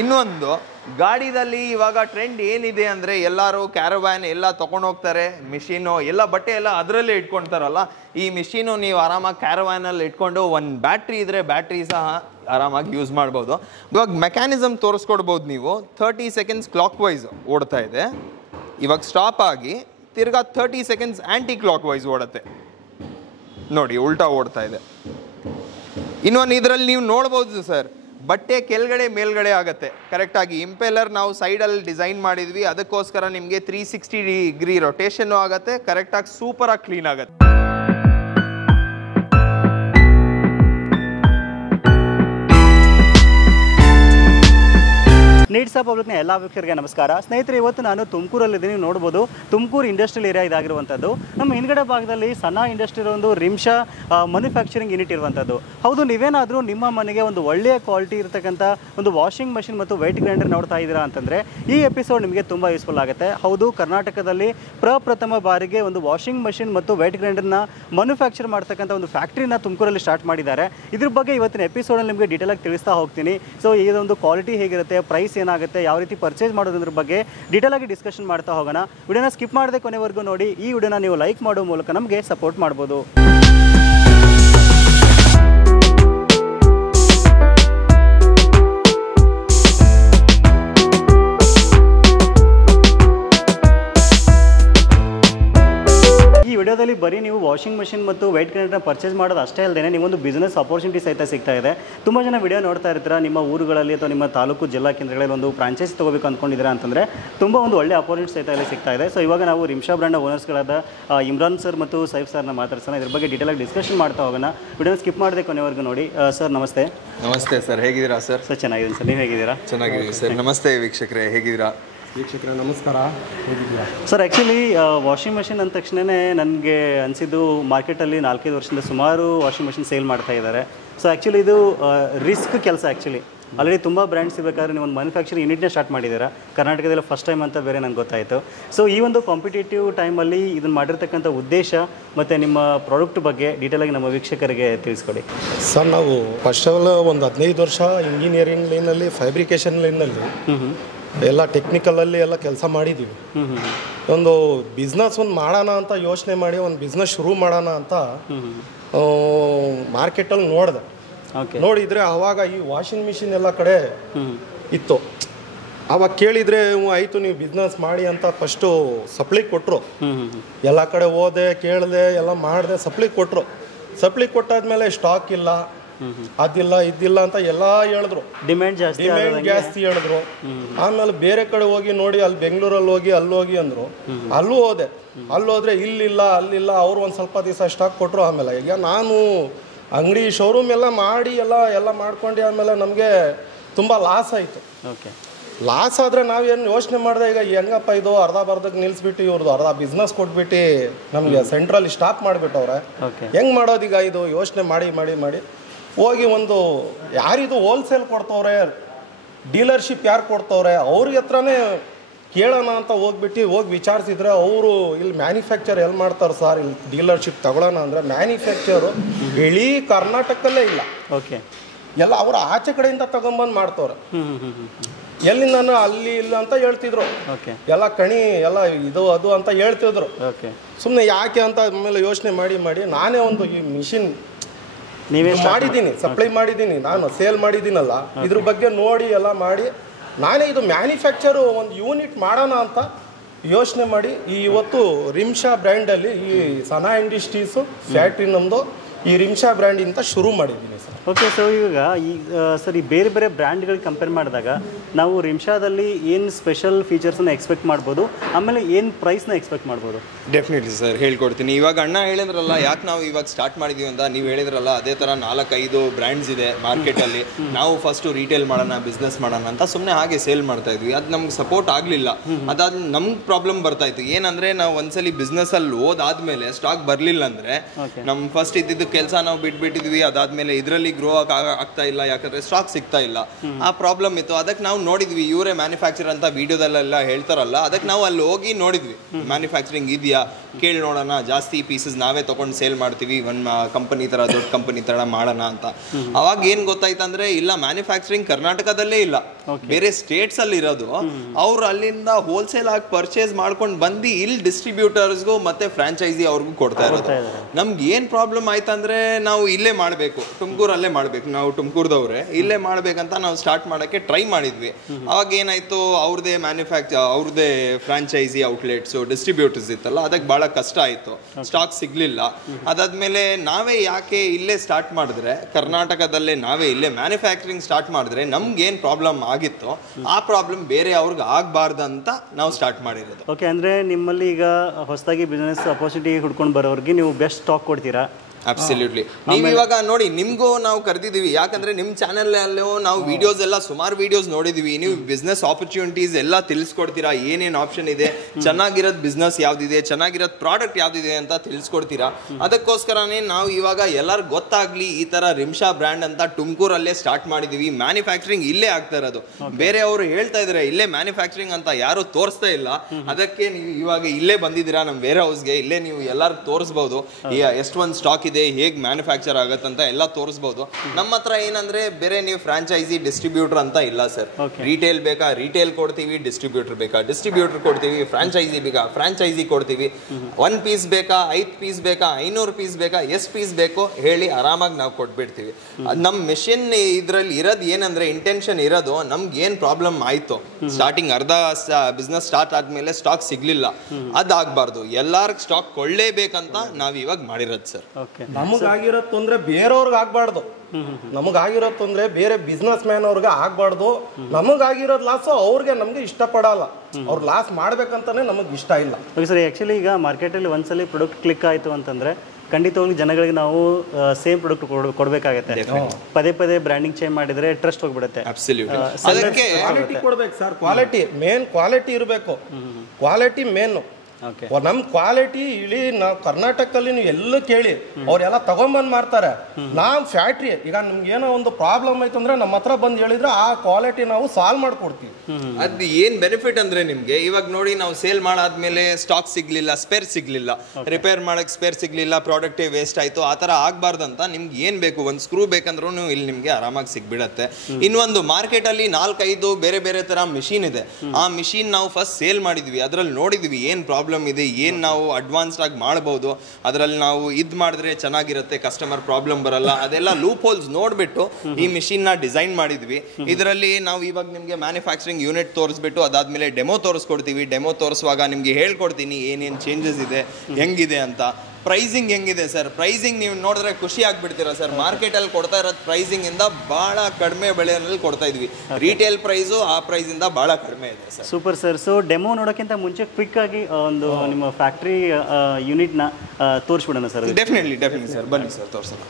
ಇನ್ನೊಂದು, ಗಾಡಿದಲ್ಲಿ ಇವಾಗ ಟ್ರೆಂಡ್ ಏನಿದೆ ಅಂದರೆ, ಎಲ್ಲರೂ ಕ್ಯಾರವ್ಯಾನ್ ಎಲ್ಲ ತೊಗೊಂಡು ಹೋಗ್ತಾರೆ, ಮಿಷಿನು ಎಲ್ಲ ಬಟ್ಟೆ ಎಲ್ಲ ಅದರಲ್ಲೇ ಇಟ್ಕೊಳ್ತಾರಲ್ಲ. ಈ ಮಿಷಿನು ನೀವು ಆರಾಮಾಗಿ ಕ್ಯಾರವ್ಯಾನಲ್ಲಿ ಇಟ್ಕೊಂಡು, ಒಂದು ಬ್ಯಾಟ್ರಿ ಇದ್ದರೆ ಬ್ಯಾಟ್ರಿ ಸಹ ಆರಾಮಾಗಿ ಯೂಸ್ ಮಾಡ್ಬೋದು. ಇವಾಗ ಮೆಕ್ಯಾನಿಸಮ್ ತೋರಿಸ್ಕೊಡ್ಬೋದು ನೀವು. 30 ಸೆಕೆಂಡ್ಸ್ ಕ್ಲಾಕ್ ವೈಸ್ ಓಡ್ತಾ ಇದೆ. ಇವಾಗ ಸ್ಟಾಪ್ ಆಗಿ ತಿರ್ಗಾ 30 ಸೆಕೆಂಡ್ಸ್ ಆ್ಯಂಟಿ ಕ್ಲಾಕ್ ವೈಸ್ ಓಡುತ್ತೆ ನೋಡಿ, ಉಲ್ಟಾ ಓಡ್ತಾ ಇದೆ. ಇನ್ನೊಂದು ಇದರಲ್ಲಿ ನೀವು ನೋಡ್ಬೋದು ಸರ್, ಬಟ್ಟೆ ಕೆಳಗಡೆ ಮೇಲ್ಗಡೆ ಆಗುತ್ತೆ ಕರೆಕ್ಟಾಗಿ. ಇಂಪೆಲರ್ ನಾವು ಸೈಡಲ್ಲಿ ಡಿಸೈನ್ ಮಾಡಿದ್ವಿ, ಅದಕ್ಕೋಸ್ಕರ ನಿಮಗೆ 360 ಡಿಗ್ರಿ ರೊಟೇಷನ್ನು ಆಗುತ್ತೆ, ಕರೆಕ್ಟಾಗಿ ಸೂಪರಾಗಿ ಕ್ಲೀನ್ ಆಗುತ್ತೆ. ನೀಡ್ಸ್ ಪಬ್ಲಿಕ್ನ ಎಲ್ಲ ವೀಕ್ಷಕರಿಗೆ ನಮಸ್ಕಾರ. ಸ್ನೇಹಿತರೆ, ಇವತ್ತು ನಾನು ತುಮಕೂರಲ್ಲಿದ್ದೀನಿ. ನೀವು ನೋಡ್ಬೋದು, ತುಮಕೂರು ಇಂಡಸ್ಟ್ರಿಯಲ್ ಏರಿಯಾ ಇದಾಗಿರುವಂಥದ್ದು. ನಮ್ಮ ಹಿಂದ್ಗಡೆ ಭಾಗದಲ್ಲಿ ಸಣ್ಣ ಇಂಡಸ್ಟ್ರಿ ಒಂದು ರಿಮ್ಶಾ ಮ್ಯಾನುಫ್ಯಾಕ್ಚರಿಂಗ್ ಯೂನಿಟ್ ಇರುವಂಥದ್ದು. ಹೌದು, ನೀವೇನಾದರೂ ನಿಮ್ಮ ಮನೆಗೆ ಒಂದು ಒಳ್ಳೆಯ ಕ್ವಾಲಿಟಿ ಇರತಕ್ಕಂಥ ಒಂದು ವಾಷಿಂಗ್ ಮಷಿನ್ ಮತ್ತು ವೆಯ್ಟ್ ಗ್ರೈಂಡರ್ ನೋಡ್ತಾ ಇದ್ದೀರಾ ಅಂತಂದರೆ ಈ ಎಪಿಸೋಡ್ ನಿಮಗೆ ತುಂಬ ಯೂಸ್ಫುಲ್ ಆಗುತ್ತೆ. ಹೌದು, ಕರ್ನಾಟಕದಲ್ಲಿ ಪ್ರಪ್ರಥಮ ಬಾರಿಗೆ ಒಂದು ವಾಷಿಂಗ್ ಮಷಿನ್ ಮತ್ತು ವೆಯ್ಟ್ ಗ್ರೈಂಡರ್ನ ಮ್ಯಾನುಫ್ಯಾಕ್ಚರ್ ಮಾಡ್ತಕ್ಕಂಥ ಒಂದು ಫ್ಯಾಕ್ಟ್ರಿನ ತುಮಕೂರಲ್ಲಿ ಸ್ಟಾರ್ಟ್ ಮಾಡಿದ್ದಾರೆ. ಇದ್ರ ಬಗ್ಗೆ ಇವತ್ತಿನ ಎಪಿಸೋಡಲ್ಲಿ ನಿಮಗೆ ಡೀಟೇಲಾಗಿ ತಿಳಿಸ್ತಾ ಹೋಗ್ತೀನಿ. ಸೊ ಇದೊಂದು ಕ್ವಾಲಿಟಿ ಹೇಗಿರುತ್ತೆ, ಪ್ರೈಸ್ ಏನಾಗುತ್ತೆ, ಯಾವ ರೀತಿ ಪರ್ಚೇಸ್ ಮಾಡೋದ್ರ ಬಗ್ಗೆ ಡೀಟೇಲ್ ಆಗಿ ಡಿಸ್ಕಷನ್ ಮಾಡ್ತಾ ಹೋಗೋಣ. ವಿಡಿಯೋನ ಸ್ಕಿಪ್ ಮಾಡದೆ ಕೊನೆವರೆಗೂ ನೋಡಿ. ಈ ವಿಡಿಯೋನ ನೀವು ಲೈಕ್ ಮಾಡೋ ಮೂಲಕ ನಮಗೆ ಸಪೋರ್ಟ್ ಮಾಡ್ಬೋದು. ಈ ವಿಡಿಯೋದಲ್ಲಿ ಬರೀ ನೀವು ವಾಷಿಂಗ್ ಮಷಿನ್ ಮತ್ತು ವೆಯ್ಟ್ ಗ್ರೈಂಡರ್ನ ಪರ್ಚೇಸ್ ಮಾಡೋದು ಅಷ್ಟೇ ಅಲ್ಲದೆ ನಿಮ್ಮೊಂದು ಬಿಸ್ನೆಸ್ ಅಪರ್ಚುನಿಟಿ ಸಹಿತ ಸಿಗ್ತಾ ಇದೆ. ತುಂಬ ಜನ ವಿಡಿಯೋ ನೋಡ್ತಾ ಇರ್ತೀರಾ, ನಿಮ್ಮ ಊರುಗಳಲ್ಲಿ ಅಥವಾ ನಿಮ್ಮ ತಾಲೂಕು ಜಿಲ್ಲಾ ಕೇಂದ್ರಗಳಲ್ಲಿ ಒಂದು ಫ್ರಾಂಚೈಸಿ ತೊಗೋಬೇಕು ಅಂದ್ಕೊಂಡಿದ್ದೀರಾ ಅಂತಂದರೆ ತುಂಬ ಒಂದು ಒಳ್ಳೆ ಅಪರ್ಚುನಿಟಿ ಸಹಿತ ಇಲ್ಲಿ ಸಿಗ್ತಾ ಇದೆ. ಸೊ ಇವಾಗ ನಾವು ರಿಮ್ಶಾ ಬ್ರ್ಯಾಂಡ್ ಓನರ್ಸ್ಗಳಾದ ಇಮ್ರಾನ್ ಸರ್ ಮತ್ತು ಸೈಫ್ ಸರ್ನ ಮಾತಾಡ್ಸೋಣ. ಇದ್ರ ಬಗ್ಗೆ ಡೀಟೇಲಾಗಿ ಡಿಸ್ಕಷನ್ ಮಾಡ್ತಾ ಹೋಗೋಣ. ವಿಡಿಯೋನ ಸ್ಕಿಪ್ ಮಾಡದೆ ಕೊನೆವರೆಗೂ ನೋಡಿ. ಸರ್ ನಮಸ್ತೆ. ನಮಸ್ತೆ ಸರ್, ಹೇಗಿದ್ದೀರಾ ಸರ್? ಸರ್ ಚೆನ್ನಾಗಿದ್ದೀನಿ ಸರ್, ನೀವು ಹೇಗಿದ್ದೀರಾ? ಚೆನ್ನಾಗಿದ್ದೀವಿ ಸರ್. ನಮಸ್ತೆ ವೀಕ್ಷಕರೇ, ಹೇಗಿದ್ದೀರಾ? ವೀಕ್ಷಕರೇ ನಮಸ್ಕಾರ, ಹೇಗಿದ್ದೀರಾ ಸರ್? ಆ್ಯಕ್ಚುಲಿ ವಾಷಿಂಗ್ ಮಷಿನ್ ಅಂದ ತಕ್ಷಣವೇ ನನಗೆ ಅನಿಸಿದ್ದು, ಮಾರ್ಕೆಟಲ್ಲಿ 4-5 ವರ್ಷದಿಂದ ಸುಮಾರು ವಾಷಿಂಗ್ ಮಷಿನ್ ಸೇಲ್ ಮಾಡ್ತಾ ಇದ್ದಾರೆ. ಸೊ ಆ್ಯಕ್ಚುಲಿ ಇದು ರಿಸ್ಕ್ ಕೆಲಸ. ಆ್ಯಕ್ಚುಲಿ ಆಲ್ರೆಡಿ ತುಂಬ ಬ್ರ್ಯಾಂಡ್ಸ್ ಇರಬೇಕಾದ್ರೆ ನೀವು ಒಂದು ಮ್ಯಾನುಫ್ಯಾಕ್ಚರಿಂಗ್ ಯೂನಿಟ್ನೇ ಸ್ಟಾರ್ಟ್ ಮಾಡಿದ್ದೀರಾ. ಕರ್ನಾಟಕದಲ್ಲಿ ಫಸ್ಟ್ ಟೈಮ್ ಅಂತ ಬೇರೆ ನಂಗೆ ಗೊತ್ತಾಯಿತು. ಸೊ ಈ ಒಂದು ಕಾಂಪಿಟೇಟಿವ್ ಟೈಮಲ್ಲಿ ಇದನ್ನು ಮಾಡಿರ್ತಕ್ಕಂಥ ಉದ್ದೇಶ ಮತ್ತು ನಿಮ್ಮ ಪ್ರಾಡಕ್ಟ್ ಬಗ್ಗೆ ಡೀಟೇಲಾಗಿ ನಮ್ಮ ವೀಕ್ಷಕರಿಗೆ ತಿಳಿಸ್ಕೊಡಿ ಸರ್. ನಾವು ಫಸ್ಟ್ ಆಫ್ ಆಲ್ ಒಂದು 15 ವರ್ಷ ಇಂಜಿನಿಯರಿಂಗ್ ಲೈನಲ್ಲಿ, ಫ್ಯಾಬ್ರಿಕೇಷನ್ ಲೈನಲ್ಲಿ ಎಲ್ಲ ಟೆಕ್ನಿಕಲಲ್ಲಿ ಎಲ್ಲ ಕೆಲಸ ಮಾಡಿದ್ದೀವಿ. ಒಂದು ಬಿಸ್ನೆಸ್ ಒಂದು ಮಾಡೋಣ ಅಂತ ಯೋಚನೆ ಮಾಡಿ ಒಂದು ಬಿಸ್ನೆಸ್ ಶುರು ಮಾಡೋಣ ಅಂತ ಮಾರ್ಕೆಟಲ್ಲಿ ನೋಡಿದೆ. ನೋಡಿದರೆ ಆವಾಗ ಈ ವಾಷಿಂಗ್ ಮಿಷಿನ್ ಎಲ್ಲ ಕಡೆ ಇತ್ತು. ಆವಾಗ ಕೇಳಿದರೆ ಆಯಿತು ನೀವು ಬಿಸ್ನೆಸ್ ಮಾಡಿ ಅಂತ ಫಸ್ಟು ಸಪ್ಲಿ ಕೊಟ್ಟರು. ಎಲ್ಲ ಕಡೆ ಹೋದೆ, ಕೇಳಿದೆ, ಎಲ್ಲ ಮಾಡಿದೆ, ಸಪ್ಲಿ ಕೊಟ್ಟರು. ಸಪ್ಲಿ ಕೊಟ್ಟಾದ್ಮೇಲೆ ಸ್ಟಾಕ್ ಇಲ್ಲ, ಅದಿಲ್ಲ, ಇದಿಲ್ಲ ಅಂತ ಎಲ್ಲ ಹೇಳಿದ್ರು. ಡಿಮ್ಯಾಂಡ್ ಜಾಸ್ತಿ ಹೇಳಿದ್ರು. ಆಮೇಲೆ ಬೇರೆ ಕಡೆ ಹೋಗಿ ನೋಡಿ, ಅಲ್ಲಿ ಬೆಂಗಳೂರಲ್ಲಿ ಹೋಗಿ ಅಲ್ಲಿ ಅಂದರು. ಅಲ್ಲೂ ಹೋದೆ. ಅಲ್ಲೋದ್ರೆ ಇಲ್ಲಿಲ್ಲ, ಅಲ್ಲಿಲ್ಲ. ಅವರು ಒಂದು ಸ್ವಲ್ಪ ದಿವಸ ಸ್ಟಾಕ್ ಕೊಟ್ಟರು. ಆಮೇಲೆ ಈಗ ನಾನು ಅಂಗಡಿ ಶೋರೂಮ್ ಎಲ್ಲ ಮಾಡಿ ಎಲ್ಲ ಮಾಡ್ಕೊಂಡು ಆಮೇಲೆ ನಮಗೆ ತುಂಬ ಲಾಸ್ ಆಯಿತು. ಲಾಸ್ ಆದರೆ ನಾವೇನು ಯೋಚನೆ ಮಾಡಿದೆ, ಈಗ ಹೆಂಗಪ್ಪ ಇದು ಅರ್ಧ ಬರ್ಧಕ್ಕೆ ನಿಲ್ಲಿಸ್ಬಿಟ್ಟು ಇವ್ರದ್ದು ಅರ್ಧ ಬಿಸ್ನೆಸ್ ಕೊಟ್ಬಿಟ್ಟು ನಮಗೆ ಸೆಂಟ್ರಲ್ಲಿ ಸ್ಟಾಪ್ ಮಾಡಿಬಿಟ್ಟವ್ರೆ, ಹೆಂಗೆ ಮಾಡೋದೀಗ ಇದು ಯೋಚನೆ ಮಾಡಿ ಮಾಡಿ ಮಾಡಿ ಹೋಗಿ ಒಂದು ಯಾರಿದು ಹೋಲ್ಸೇಲ್ ಕೊಡ್ತವ್ರೆ, ಡೀಲರ್ಶಿಪ್ ಯಾರು ಕೊಡ್ತವ್ರೆ ಅವ್ರಿಗೆ ಹತ್ರನೇ ಕೇಳೋಣ ಅಂತ ಹೋಗಿ ವಿಚಾರಿಸಿದ್ರೆ ಅವರು ಇಲ್ಲಿ ಮ್ಯಾನುಫ್ಯಾಕ್ಚರ್ ಎಲ್ಲಿ ಮಾಡ್ತಾರೆ ಸರ್, ಇಲ್ಲಿ ಡೀಲರ್ಶಿಪ್ ತಗೊಳ್ಳೋಣ ಅಂದರೆ ಮ್ಯಾನುಫ್ಯಾಕ್ಚರು ಇಡೀ ಕರ್ನಾಟಕದಲ್ಲೇ ಇಲ್ಲ. ಎಲ್ಲ ಅವರು ಆಚೆ ಕಡೆಯಿಂದ ತಗೊಂಬಂದು ಮಾಡ್ತವ್ರೆ. ಎಲ್ಲಿಂದ ಅಲ್ಲಿ ಇಲ್ಲ ಅಂತ ಹೇಳ್ತಿದ್ರು. ಎಲ್ಲ ಕಣಿ ಎಲ್ಲ ಇದು ಅದು ಅಂತ ಹೇಳ್ತಿದ್ರು. ಸುಮ್ಮನೆ ಯಾಕೆ ಅಂತ ಆಮೇಲೆ ಯೋಚನೆ ಮಾಡಿ ಮಾಡಿ ನಾನೇ ಒಂದು ಈ ಮಿಷಿನ್ ಮಾಡಿದ್ದೀನಿ, ಸಪ್ಲೈ ಮಾಡಿದ್ದೀನಿ, ನಾನು ಸೇಲ್ ಮಾಡಿದ್ದೀನಲ್ಲ, ಇದ್ರ ಬಗ್ಗೆ ನೋಡಿ ಎಲ್ಲ ಮಾಡಿ ನಾನೇ ಇದು ಮ್ಯಾನುಫ್ಯಾಕ್ಚರು ಒಂದು ಯೂನಿಟ್ ಮಾಡೋಣ ಅಂತ ಯೋಚನೆ ಮಾಡಿ ಇವತ್ತು ರಿಮ್ಶಾ ಬ್ರ್ಯಾಂಡಲ್ಲಿ ಈ ಸನಾ ಇಂಡಸ್ಟ್ರೀಸು ಫ್ಯಾಕ್ಟ್ರಿ ನಮ್ಮದು ಈ ರಿಮ್ಶಾ ಬ್ರ್ಯಾಂಡಿಂದ ಶುರು ಮಾಡಿದ್ದೀನಿ ಸರ್. ಓಕೆ, ಸೊ ಈಗ ಸರ್ ಈ ಬೇರೆ ಬೇರೆ ಬ್ರ್ಯಾಂಡ್ಗಳಿಗೆ ಕಂಪೇರ್ ಮಾಡಿದಾಗ ನಾವು ರಿಮ್ಶಾದಲ್ಲಿ ಏನು ಸ್ಪೆಷಲ್ ಫೀಚರ್ಸನ್ನು ಎಕ್ಸ್ಪೆಕ್ಟ್ ಮಾಡ್ಬೋದು, ಆಮೇಲೆ ಏನು ಪ್ರೈಸ್ನ ಎಕ್ಸ್ಪೆಕ್ಟ್ ಮಾಡ್ಬೋದು? ಡೆಫಿನೆಟ್ಲಿ ಸರ್, ಹೇಳ್ಕೊಡ್ತೀನಿ. ಇವಾಗ ಅಣ್ಣ ಹೇಳಿದ್ರಲ್ಲ ಯಾಕೆ ನಾವು ಇವಾಗ ಸ್ಟಾರ್ಟ್ ಮಾಡಿದ್ದೀವಿ ಅಂತ, ನೀವು ಹೇಳಿದ್ರಲ್ಲ ಅದೇ ಥರ 4-5 ಬ್ರ್ಯಾಂಡ್ಸ್ ಇದೆ ಮಾರ್ಕೆಟಲ್ಲಿ. ನಾವು ಫಸ್ಟು ರೀಟೇಲ್ ಮಾಡೋಣ, ಬಿಸ್ನೆಸ್ ಮಾಡೋಣ ಅಂತ ಸುಮ್ಮನೆ ಹಾಗೆ ಸೇಲ್ ಮಾಡ್ತಾ ಇದ್ವಿ. ಅದು ನಮ್ಗೆ ಸಪೋರ್ಟ್ ಆಗಲಿಲ್ಲ. ಅದಾದ ನಮ್ಗೆ ಪ್ರಾಬ್ಲಮ್ ಬರ್ತಾಯಿತ್ತು. ಏನಂದರೆ ನಾವು ಒಂದ್ಸಲಿ ಬಿಸ್ನೆಸ್ಸಲ್ಲಿ ಹೋದಾದ್ಮೇಲೆ ಸ್ಟಾಕ್ ಬರಲಿಲ್ಲ ಅಂದರೆ ನಮ್ಮ ಫಸ್ಟ್ ಇದ್ದಿದ್ದು ಕೆಲಸ ನಾವು ಬಿಟ್ಬಿಟ್ಟಿದ್ವಿ. ಅದಾದಮೇಲೆ ಇದರಲ್ಲಿ ಗ್ರೋ ಆಗ್ತಾ ಇಲ್ಲ, ಯಾಕಂದರೆ ಸ್ಟಾಕ್ ಸಿಗ್ತಾ ಇಲ್ಲ. ಆ ಪ್ರಾಬ್ಲಮ್ ಇತ್ತು. ಅದಕ್ಕೆ ನಾವು ನೋಡಿದ್ವಿ, ಇವರೇ ಮ್ಯಾನುಫ್ಯಾಕ್ಚರ್ ಅಂತ ವಿಡಿಯೋದಲ್ಲೆಲ್ಲ ಹೇಳ್ತಾರಲ್ಲ, ಅದಕ್ಕೆ ನಾವು ಅಲ್ಲಿ ಹೋಗಿ ನೋಡಿದ್ವಿ ಮ್ಯಾನುಫ್ಯಾಕ್ಚರಿಂಗ್ ಇದೆಯಾ ಕೇಳಿ ನೋಡೋಣ, ಜಾಸ್ತಿ ಪೀಸಸ್ ನಾವೇ ತೊಗೊಂಡು ಸೇಲ್ ಮಾಡ್ತೀವಿ, ಒಂದು ಕಂಪನಿ ಥರ ದೊಡ್ಡ ಕಂಪನಿ ಥರ ಮಾಡೋಣ ಅಂತ. ಅವಾಗ ಏನು ಗೊತ್ತಾಯ್ತಂದ್ರೆ ಇಲ್ಲ, ಮ್ಯಾನುಫ್ಯಾಕ್ಚರಿಂಗ್ ಕರ್ನಾಟಕದಲ್ಲೇ ಇಲ್ಲ, ಬೇರೆ ಸ್ಟೇಟ್ಸ್ ಅಲ್ಲಿ ಇರೋದು. ಅವ್ರು ಅಲ್ಲಿಂದ ಹೋಲ್ಸೇಲ್ ಆಗಿ ಪರ್ಚೇಸ್ ಮಾಡ್ಕೊಂಡು ಬಂದು ಇಲ್ಲಿ ಡಿಸ್ಟ್ರಿಬ್ಯೂಟರ್ಸ್ಗೂ ಮತ್ತೆ ಫ್ರಾಂಚೈಸಿ ಅವ್ರಿಗೂ ಕೊಡ್ತಾ ಇರೋದು. ನಮ್ಗೆ ಏನು ಪ್ರಾಬ್ಲಮ್ ಆಯ್ತಂದ್ರೆ ನಾವು ಇಲ್ಲೇ ಮಾಡಬೇಕು, ತುಮಕೂರಲ್ಲೇ ಮಾಡಬೇಕು, ನಾವು ತುಮಕೂರ್ದವ್ರೆ ಇಲ್ಲೇ ಮಾಡ್ಬೇಕಂತ ನಾವು ಸ್ಟಾರ್ಟ್ ಮಾಡೋಕ್ಕೆ ಟ್ರೈ ಮಾಡಿದ್ವಿ. ಅವಾಗ ಏನಾಯ್ತು, ಅವ್ರದೇ ಅವ್ರದೇ ಫ್ರಾಂಚೈಸಿ ಔಟ್ಲೆಟ್ಸು ಡಿಸ್ಟ್ರಿಬ್ಯೂಟರ್ಸ್ ಇತ್ತಲ್ಲ, ಅದಕ್ಕೆ ಭಾಳ ಕಷ್ಟ ಆಯಿತು, ಸ್ಟಾಕ್ ಸಿಗಲಿಲ್ಲ. ಅದಾದಮೇಲೆ ನಾವೇ ಯಾಕೆ ಇಲ್ಲೇ ಸ್ಟಾರ್ಟ್ ಮಾಡಿದ್ರೆ, ಕರ್ನಾಟಕದಲ್ಲೇ ನಾವೇ ಇಲ್ಲೇ ಮ್ಯಾನುಫ್ಯಾಕ್ಚರಿಂಗ್ ಸ್ಟಾರ್ಟ್ ಮಾಡಿದ್ರೆ ನಮ್ಗೇನು ಪ್ರಾಬ್ಲಮ್ ಆಗಿತ್ತು ಆ ಪ್ರಾಬ್ಲಮ್ ಬೇರೆ ಅವ್ರಿಗೆ ಆಗಬಾರ್ದಂತ ನಾವು ಸ್ಟಾರ್ಟ್ ಮಾಡಿರೋದು. ಓಕೆ, ಅಂದರೆ ನಿಮ್ಮಲ್ಲಿ ಈಗ ಹೊಸದಾಗಿ ಬಿಸ್ನೆಸ್ ಅಪರ್ಚುನಿಟಿ ಹುಡ್ಕೊಂಡು ಬರೋರಿಗೆ ನೀವು ಬೆಸ್ಟ್ ಸ್ಟಾಕ್ ಕೊಡ್ತೀರಾ? ಅಬ್ಸಲ್ಯೂಟ್ಲಿ. ನೀವು ಇವಾಗ ನೋಡಿ, ನಿಮ್ಗೂ ನಾವು ಕರೆದಿದ್ದೀವಿ, ಯಾಕಂದ್ರೆ ನಿಮ್ಮ ಚಾನಲ್ಲೂ ನಾವು ವಿಡಿಯೋಸ್ ಎಲ್ಲ ಸುಮಾರು ವಿಡಿಯೋಸ್ ನೋಡಿದೀವಿ. ನೀವು ಬಿಸ್ನೆಸ್ ಆಪರ್ಚುನಿಟೀಸ್ ಎಲ್ಲ ತಿಳಿಸ್ಕೊಡ್ತೀರಾ, ಏನೇನು ಆಪ್ಷನ್ ಇದೆ, ಚೆನ್ನಾಗಿರೋದು ಬಿಸ್ನೆಸ್ ಯಾವ್ದಿದೆ, ಚೆನ್ನಾಗಿರೋದು ಪ್ರಾಡಕ್ಟ್ ಯಾವ್ದಿದೆ ಅಂತ ತಿಳಿಸ್ಕೊಡ್ತೀರಾ. ಅದಕ್ಕೋಸ್ಕರನೇ ನಾವು ಇವಾಗ ಎಲ್ಲರಿಗೂ ಗೊತ್ತಾಗ್ಲಿ ಈ ತರ ರಿಮ್ಶಾ ಬ್ರ್ಯಾಂಡ್ ಅಂತ ತುಮಕೂರಲ್ಲೇ ಸ್ಟಾರ್ಟ್ ಮಾಡಿದೀವಿ. ಮ್ಯಾನುಫ್ಯಾಕ್ಚರಿಂಗ್ ಇಲ್ಲೇ ಆಗ್ತಾ ಇರೋದು. ಬೇರೆ ಅವರು ಹೇಳ್ತಾ ಇದಾರೆ ಇಲ್ಲೇ ಮ್ಯಾನುಫ್ಯಾಕ್ಚರಿಂಗ್ ಅಂತ, ಯಾರು ತೋರಿಸ್ತಾ ಇಲ್ಲ. ಅದಕ್ಕೆ ನೀವು ಇವಾಗ ಇಲ್ಲೇ ಬಂದಿದ್ದೀರಾ ನಮ್ಮ ವೇರ್ ಹೌಸ್ಗೆ. ಇಲ್ಲೇ ನೀವು ಎಲ್ಲರೂ ತೋರಿಸ್ಬೋದು ಎಷ್ಟೊಂದು ಸ್ಟಾಕ್ ಇದೆ, ಹೇಗೆ ಮ್ಯಾನುಫ್ಯಾಕ್ಚರ್ ಆಗತ್ತಂತ ಎಲ್ಲ ತೋರಿಸ್ಬೋದು. ನಮ್ಮ ಹತ್ರ ಏನಂದ್ರೆ ಬೇರೆ ನೀವು ಫ್ರಾಂಚೈಸಿ ಡಿಸ್ಟ್ರಿಬ್ಯೂಟರ್ ಅಂತ ಇಲ್ಲ ಸರ್. ರಿಟೇಲ್ ಬೇಕಾ ರಿಟೇಲ್ ಕೊಡ್ತೀವಿ, ಡಿಸ್ಟ್ರಿಬ್ಯೂಟರ್ ಬೇಕಾ ಡಿಸ್ಟ್ರಿಬ್ಯೂಟರ್ ಕೊಡ್ತೀವಿ, ಫ್ರಾಂಚೈಸಿ ಬೇಕಾ ಫ್ರಾಂಚೈಸಿ ಕೊಡ್ತೀವಿ. 1 ಪೀಸ್ ಬೇಕಾ, 5 ಪೀಸ್ ಬೇಕಾ, 500 ಪೀಸ್ ಬೇಕಾ, ಎಷ್ಟು ಪೀಸ್ ಬೇಕೋ ಹೇಳಿ ಆರಾಮಾಗಿ ನಾವು ಕೊಟ್ಬಿಡ್ತೀವಿ. ನಮ್ಮ ಮೆಷಿನ್ ಇದ್ರಲ್ಲಿ ಇರೋದು ಏನಂದ್ರೆ ಇಂಟೆನ್ಷನ್ ಇರೋದು, ನಮ್ಗೆ ಏನು ಪ್ರಾಬ್ಲಮ್ ಆಯ್ತು ಸ್ಟಾರ್ಟಿಂಗ್ ಅರ್ಧ ಬಿಸ್ನೆಸ್ ಸ್ಟಾರ್ಟ್ ಆದ್ಮೇಲೆ ಸ್ಟಾಕ್ ಸಿಗ್ಲಿಲ್ಲ, ಅದಾಗಬಾರ್ದು. ಎಲ್ಲಾರ್ಗ ಸ್ಟಾಕ್ ಕೊಳ್ಳೇಬೇಕಂತ ನಾವು ಇವಾಗ ಮಾಡಿರೋದು ಸರ್. ನಮಗಾಗಿರೋ ತೊಂದರೆ ಬೇರೆಯವ್ರಿಗೆ ಆಗ್ಬಾರ್ದು, ನಮಗಾಗಿರೋ ತೊಂದರೆ ಬೇರೆ ಬಿಸ್ನೆಸ್ ಮ್ಯಾನ್ ಅವ್ರಿಗೆ ಆಗ್ಬಾರ್ದು. ನಮಗಾಗಿರೋದು ಲಾಸು ಅವ್ರಿಗೆ ನಮ್ಗೆ ಇಷ್ಟಪಡಲ್ಲ, ಅವ್ರು ಲಾಸ್ ಮಾಡ್ಬೇಕಂತಾನೆ ನಮಗೆ ಇಷ್ಟ ಇಲ್ಲ. ಓಕೆ ಸರ್, ಆ್ಯಕ್ಚುಲಿ ಈಗ ಮಾರ್ಕೆಟಲ್ಲಿ ಒಂದ್ಸಲಿ ಪ್ರಾಡಕ್ಟ್ ಕ್ಲಿಕ್ ಆಯಿತು ಅಂತಂದರೆ ಖಂಡಿತವಾಗ್ಲೂ ಜನಗಳಿಗೆ ನಾವು ಸೇಮ್ ಪ್ರಾಡಕ್ಟ್ ಕೊಡಬೇಕಾಗತ್ತೆ. ಪದೇ ಪದೇ ಬ್ರ್ಯಾಂಡಿಂಗ್ ಚೇಂಜ್ ಮಾಡಿದರೆ ಟ್ರಸ್ಟ್ ಹೋಗ್ಬಿಡುತ್ತೆ. ಕ್ವಾಲಿಟಿ ಕೊಡ್ಬೇಕು ಸರ್, ಕ್ವಾಲಿಟಿ ಮೇನ್, ಕ್ವಾಲಿಟಿ ಇರಬೇಕು, ಕ್ವಾಲಿಟಿ ಮೇನ್. ನಮ್ ಕ್ವಾಲಿಟಿ ಇಳಿ ನಾವು ಕರ್ನಾಟಕದಲ್ಲಿ ನೀವು ಎಲ್ಲ ಕೇಳಿ ಅವ್ರೆಲ್ಲ ತಗೊಂಬಂದ್ ಮಾಡ್ತಾರೆ. ನಾವ್ ಫ್ಯಾಕ್ಟ್ರಿ ಈಗ ನಿಮ್ಗೆ ಏನೋ ಒಂದು ಪ್ರಾಬ್ಲಮ್ ಆಯ್ತು ಅಂದ್ರೆ ನಮ್ಮ ಹತ್ರ ಬಂದ್ ಹೇಳಿದ್ರೆ ಆ ಕ್ವಾಲಿಟಿ ನಾವು ಸಾಲ್ವ್ ಮಾಡ್ಕೊಡ್ತೀವಿ. ಅದ್ ಏನ್ ಬೆನಿಫಿಟ್ ಅಂದ್ರೆ ನಿಮ್ಗೆ ಇವಾಗ ನೋಡಿ ನಾವು ಸೇಲ್ ಮಾಡಾದ್ಮೇಲೆ ಸ್ಟಾಕ್ ಸಿಗ್ಲಿಲ್ಲ, ಸ್ಪೇರ್ ಸಿಗ್ಲಿಲ್ಲ, ರಿಪೇರ್ ಮಾಡಕ್ ಸ್ಪೇರ್ ಸಿಗ್ಲಿಲ್ಲ, ಪ್ರಾಡಕ್ಟ್ ವೇಸ್ಟ್ ಆಯ್ತು, ಆತರ ಆಗ್ಬಾರ್ದಂತ ನಿಮ್ಗೆ ಏನ್ ಬೇಕು ಒಂದ್ ಸ್ಕ್ರೂ ಬೇಕಂದ್ರೂ ಇಲ್ಲಿ ನಿಮ್ಗೆ ಆರಾಮಾಗಿ ಸಿಗ್ಬಿಡತ್ತೆ. ಇನ್ನೊಂದು ಮಾರ್ಕೆಟ್ ಅಲ್ಲಿ 4-5 ಬೇರೆ ಬೇರೆ ತರ ಮಿಷಿನ್ ಇದೆ. ಆ ಮಿಷಿನ್ ನಾವು ಫಸ್ಟ್ ಸೇಲ್ ಮಾಡಿದ್ವಿ, ಅದ್ರಲ್ಲಿ ನೋಡಿದ್ವಿ ಏನ್ ಪ್ರಾಬ್ಲಮ್ ಇದೆ, ಏನ್ ನಾವು ಅಡ್ವಾನ್ಸ್ಡ್ ಆಗಿ ಮಾಡಬಹುದು, ಅದ್ರಲ್ಲಿ ನಾವು ಇದ್ ಮಾಡಿದ್ರೆ ಚೆನ್ನಾಗಿರುತ್ತೆ, ಕಸ್ಟಮರ್ ಪ್ರಾಬ್ಲಮ್ ಬರಲ್ಲ, ಅದೆಲ್ಲ ಲೂಪ್ ಹೋಲ್ಸ್ ನೋಡ್ಬಿಟ್ಟು ಈ ಮಿಷಿನ್ ನ ಡಿಸೈನ್ ಮಾಡಿದ್ವಿ. ಇದರಲ್ಲಿ ನಾವು ಇವಾಗ ನಿಮ್ಗೆ ಮ್ಯಾನುಫ್ಯಾಕ್ಚರಿಂಗ್ ಯೂನಿಟ್ ತೋರಿಸ್ಬಿಟ್ಟು ಅದಾದ್ಮೇಲೆ ಡೆಮೋ ತೋರಿಸ್ಕೊಡ್ತೀವಿ. ಡೆಮೋ ತೋರಿಸುವಾಗ ನಿಮ್ಗೆ ಹೇಳ್ಕೊಡ್ತೀನಿ ಏನೇನ್ ಚೇಂಜಸ್ ಇದೆ, ಹೆಂಗಿದೆ ಅಂತ. ಪ್ರೈಸಿಂಗ್ ಹೆಂಗಿದೆ ಸರ್, ಪ್ರೈಸಿಂಗ್ ನೀವು ನೋಡಿದ್ರೆ ಖುಷಿ ಆಗ್ಬಿಡ್ತೀರಾ ಸರ್. ಮಾರ್ಕೆಟ್ ಅಲ್ಲಿ ಕೊಡ್ತಾ ಇರೋದು ಪ್ರೈಸಿಂಗ್ ಇಂದ ಬಹಳ ಕಡಿಮೆ ಬೆಲೆಯಲ್ಲಿ ಕೊಡ್ತಾ ಇದ್ವಿ. ರಿಟೇಲ್ ಪ್ರೈಸು ಆ ಪ್ರೈಸ್ ಇಂದ ಬಹಳ ಕಡಿಮೆ ಇದೆ sir. Super sir. So demo ನೋಡೋಕ್ಕಿಂತ ಮುಂಚೆ ಕ್ವಿಕ್ ಆಗಿ ಒಂದು ನಿಮ್ಮ ಫ್ಯಾಕ್ಟ್ರಿ ಯೂನಿಟ್ ನ ತೋರಿಸ್ಬಿಡೋಣ ಸರ್. ಡೆಫಿನೆಟ್ಲಿ ಸರ್, ಬನ್ನಿ ಸರ್ ತೋರಿಸೋಣ.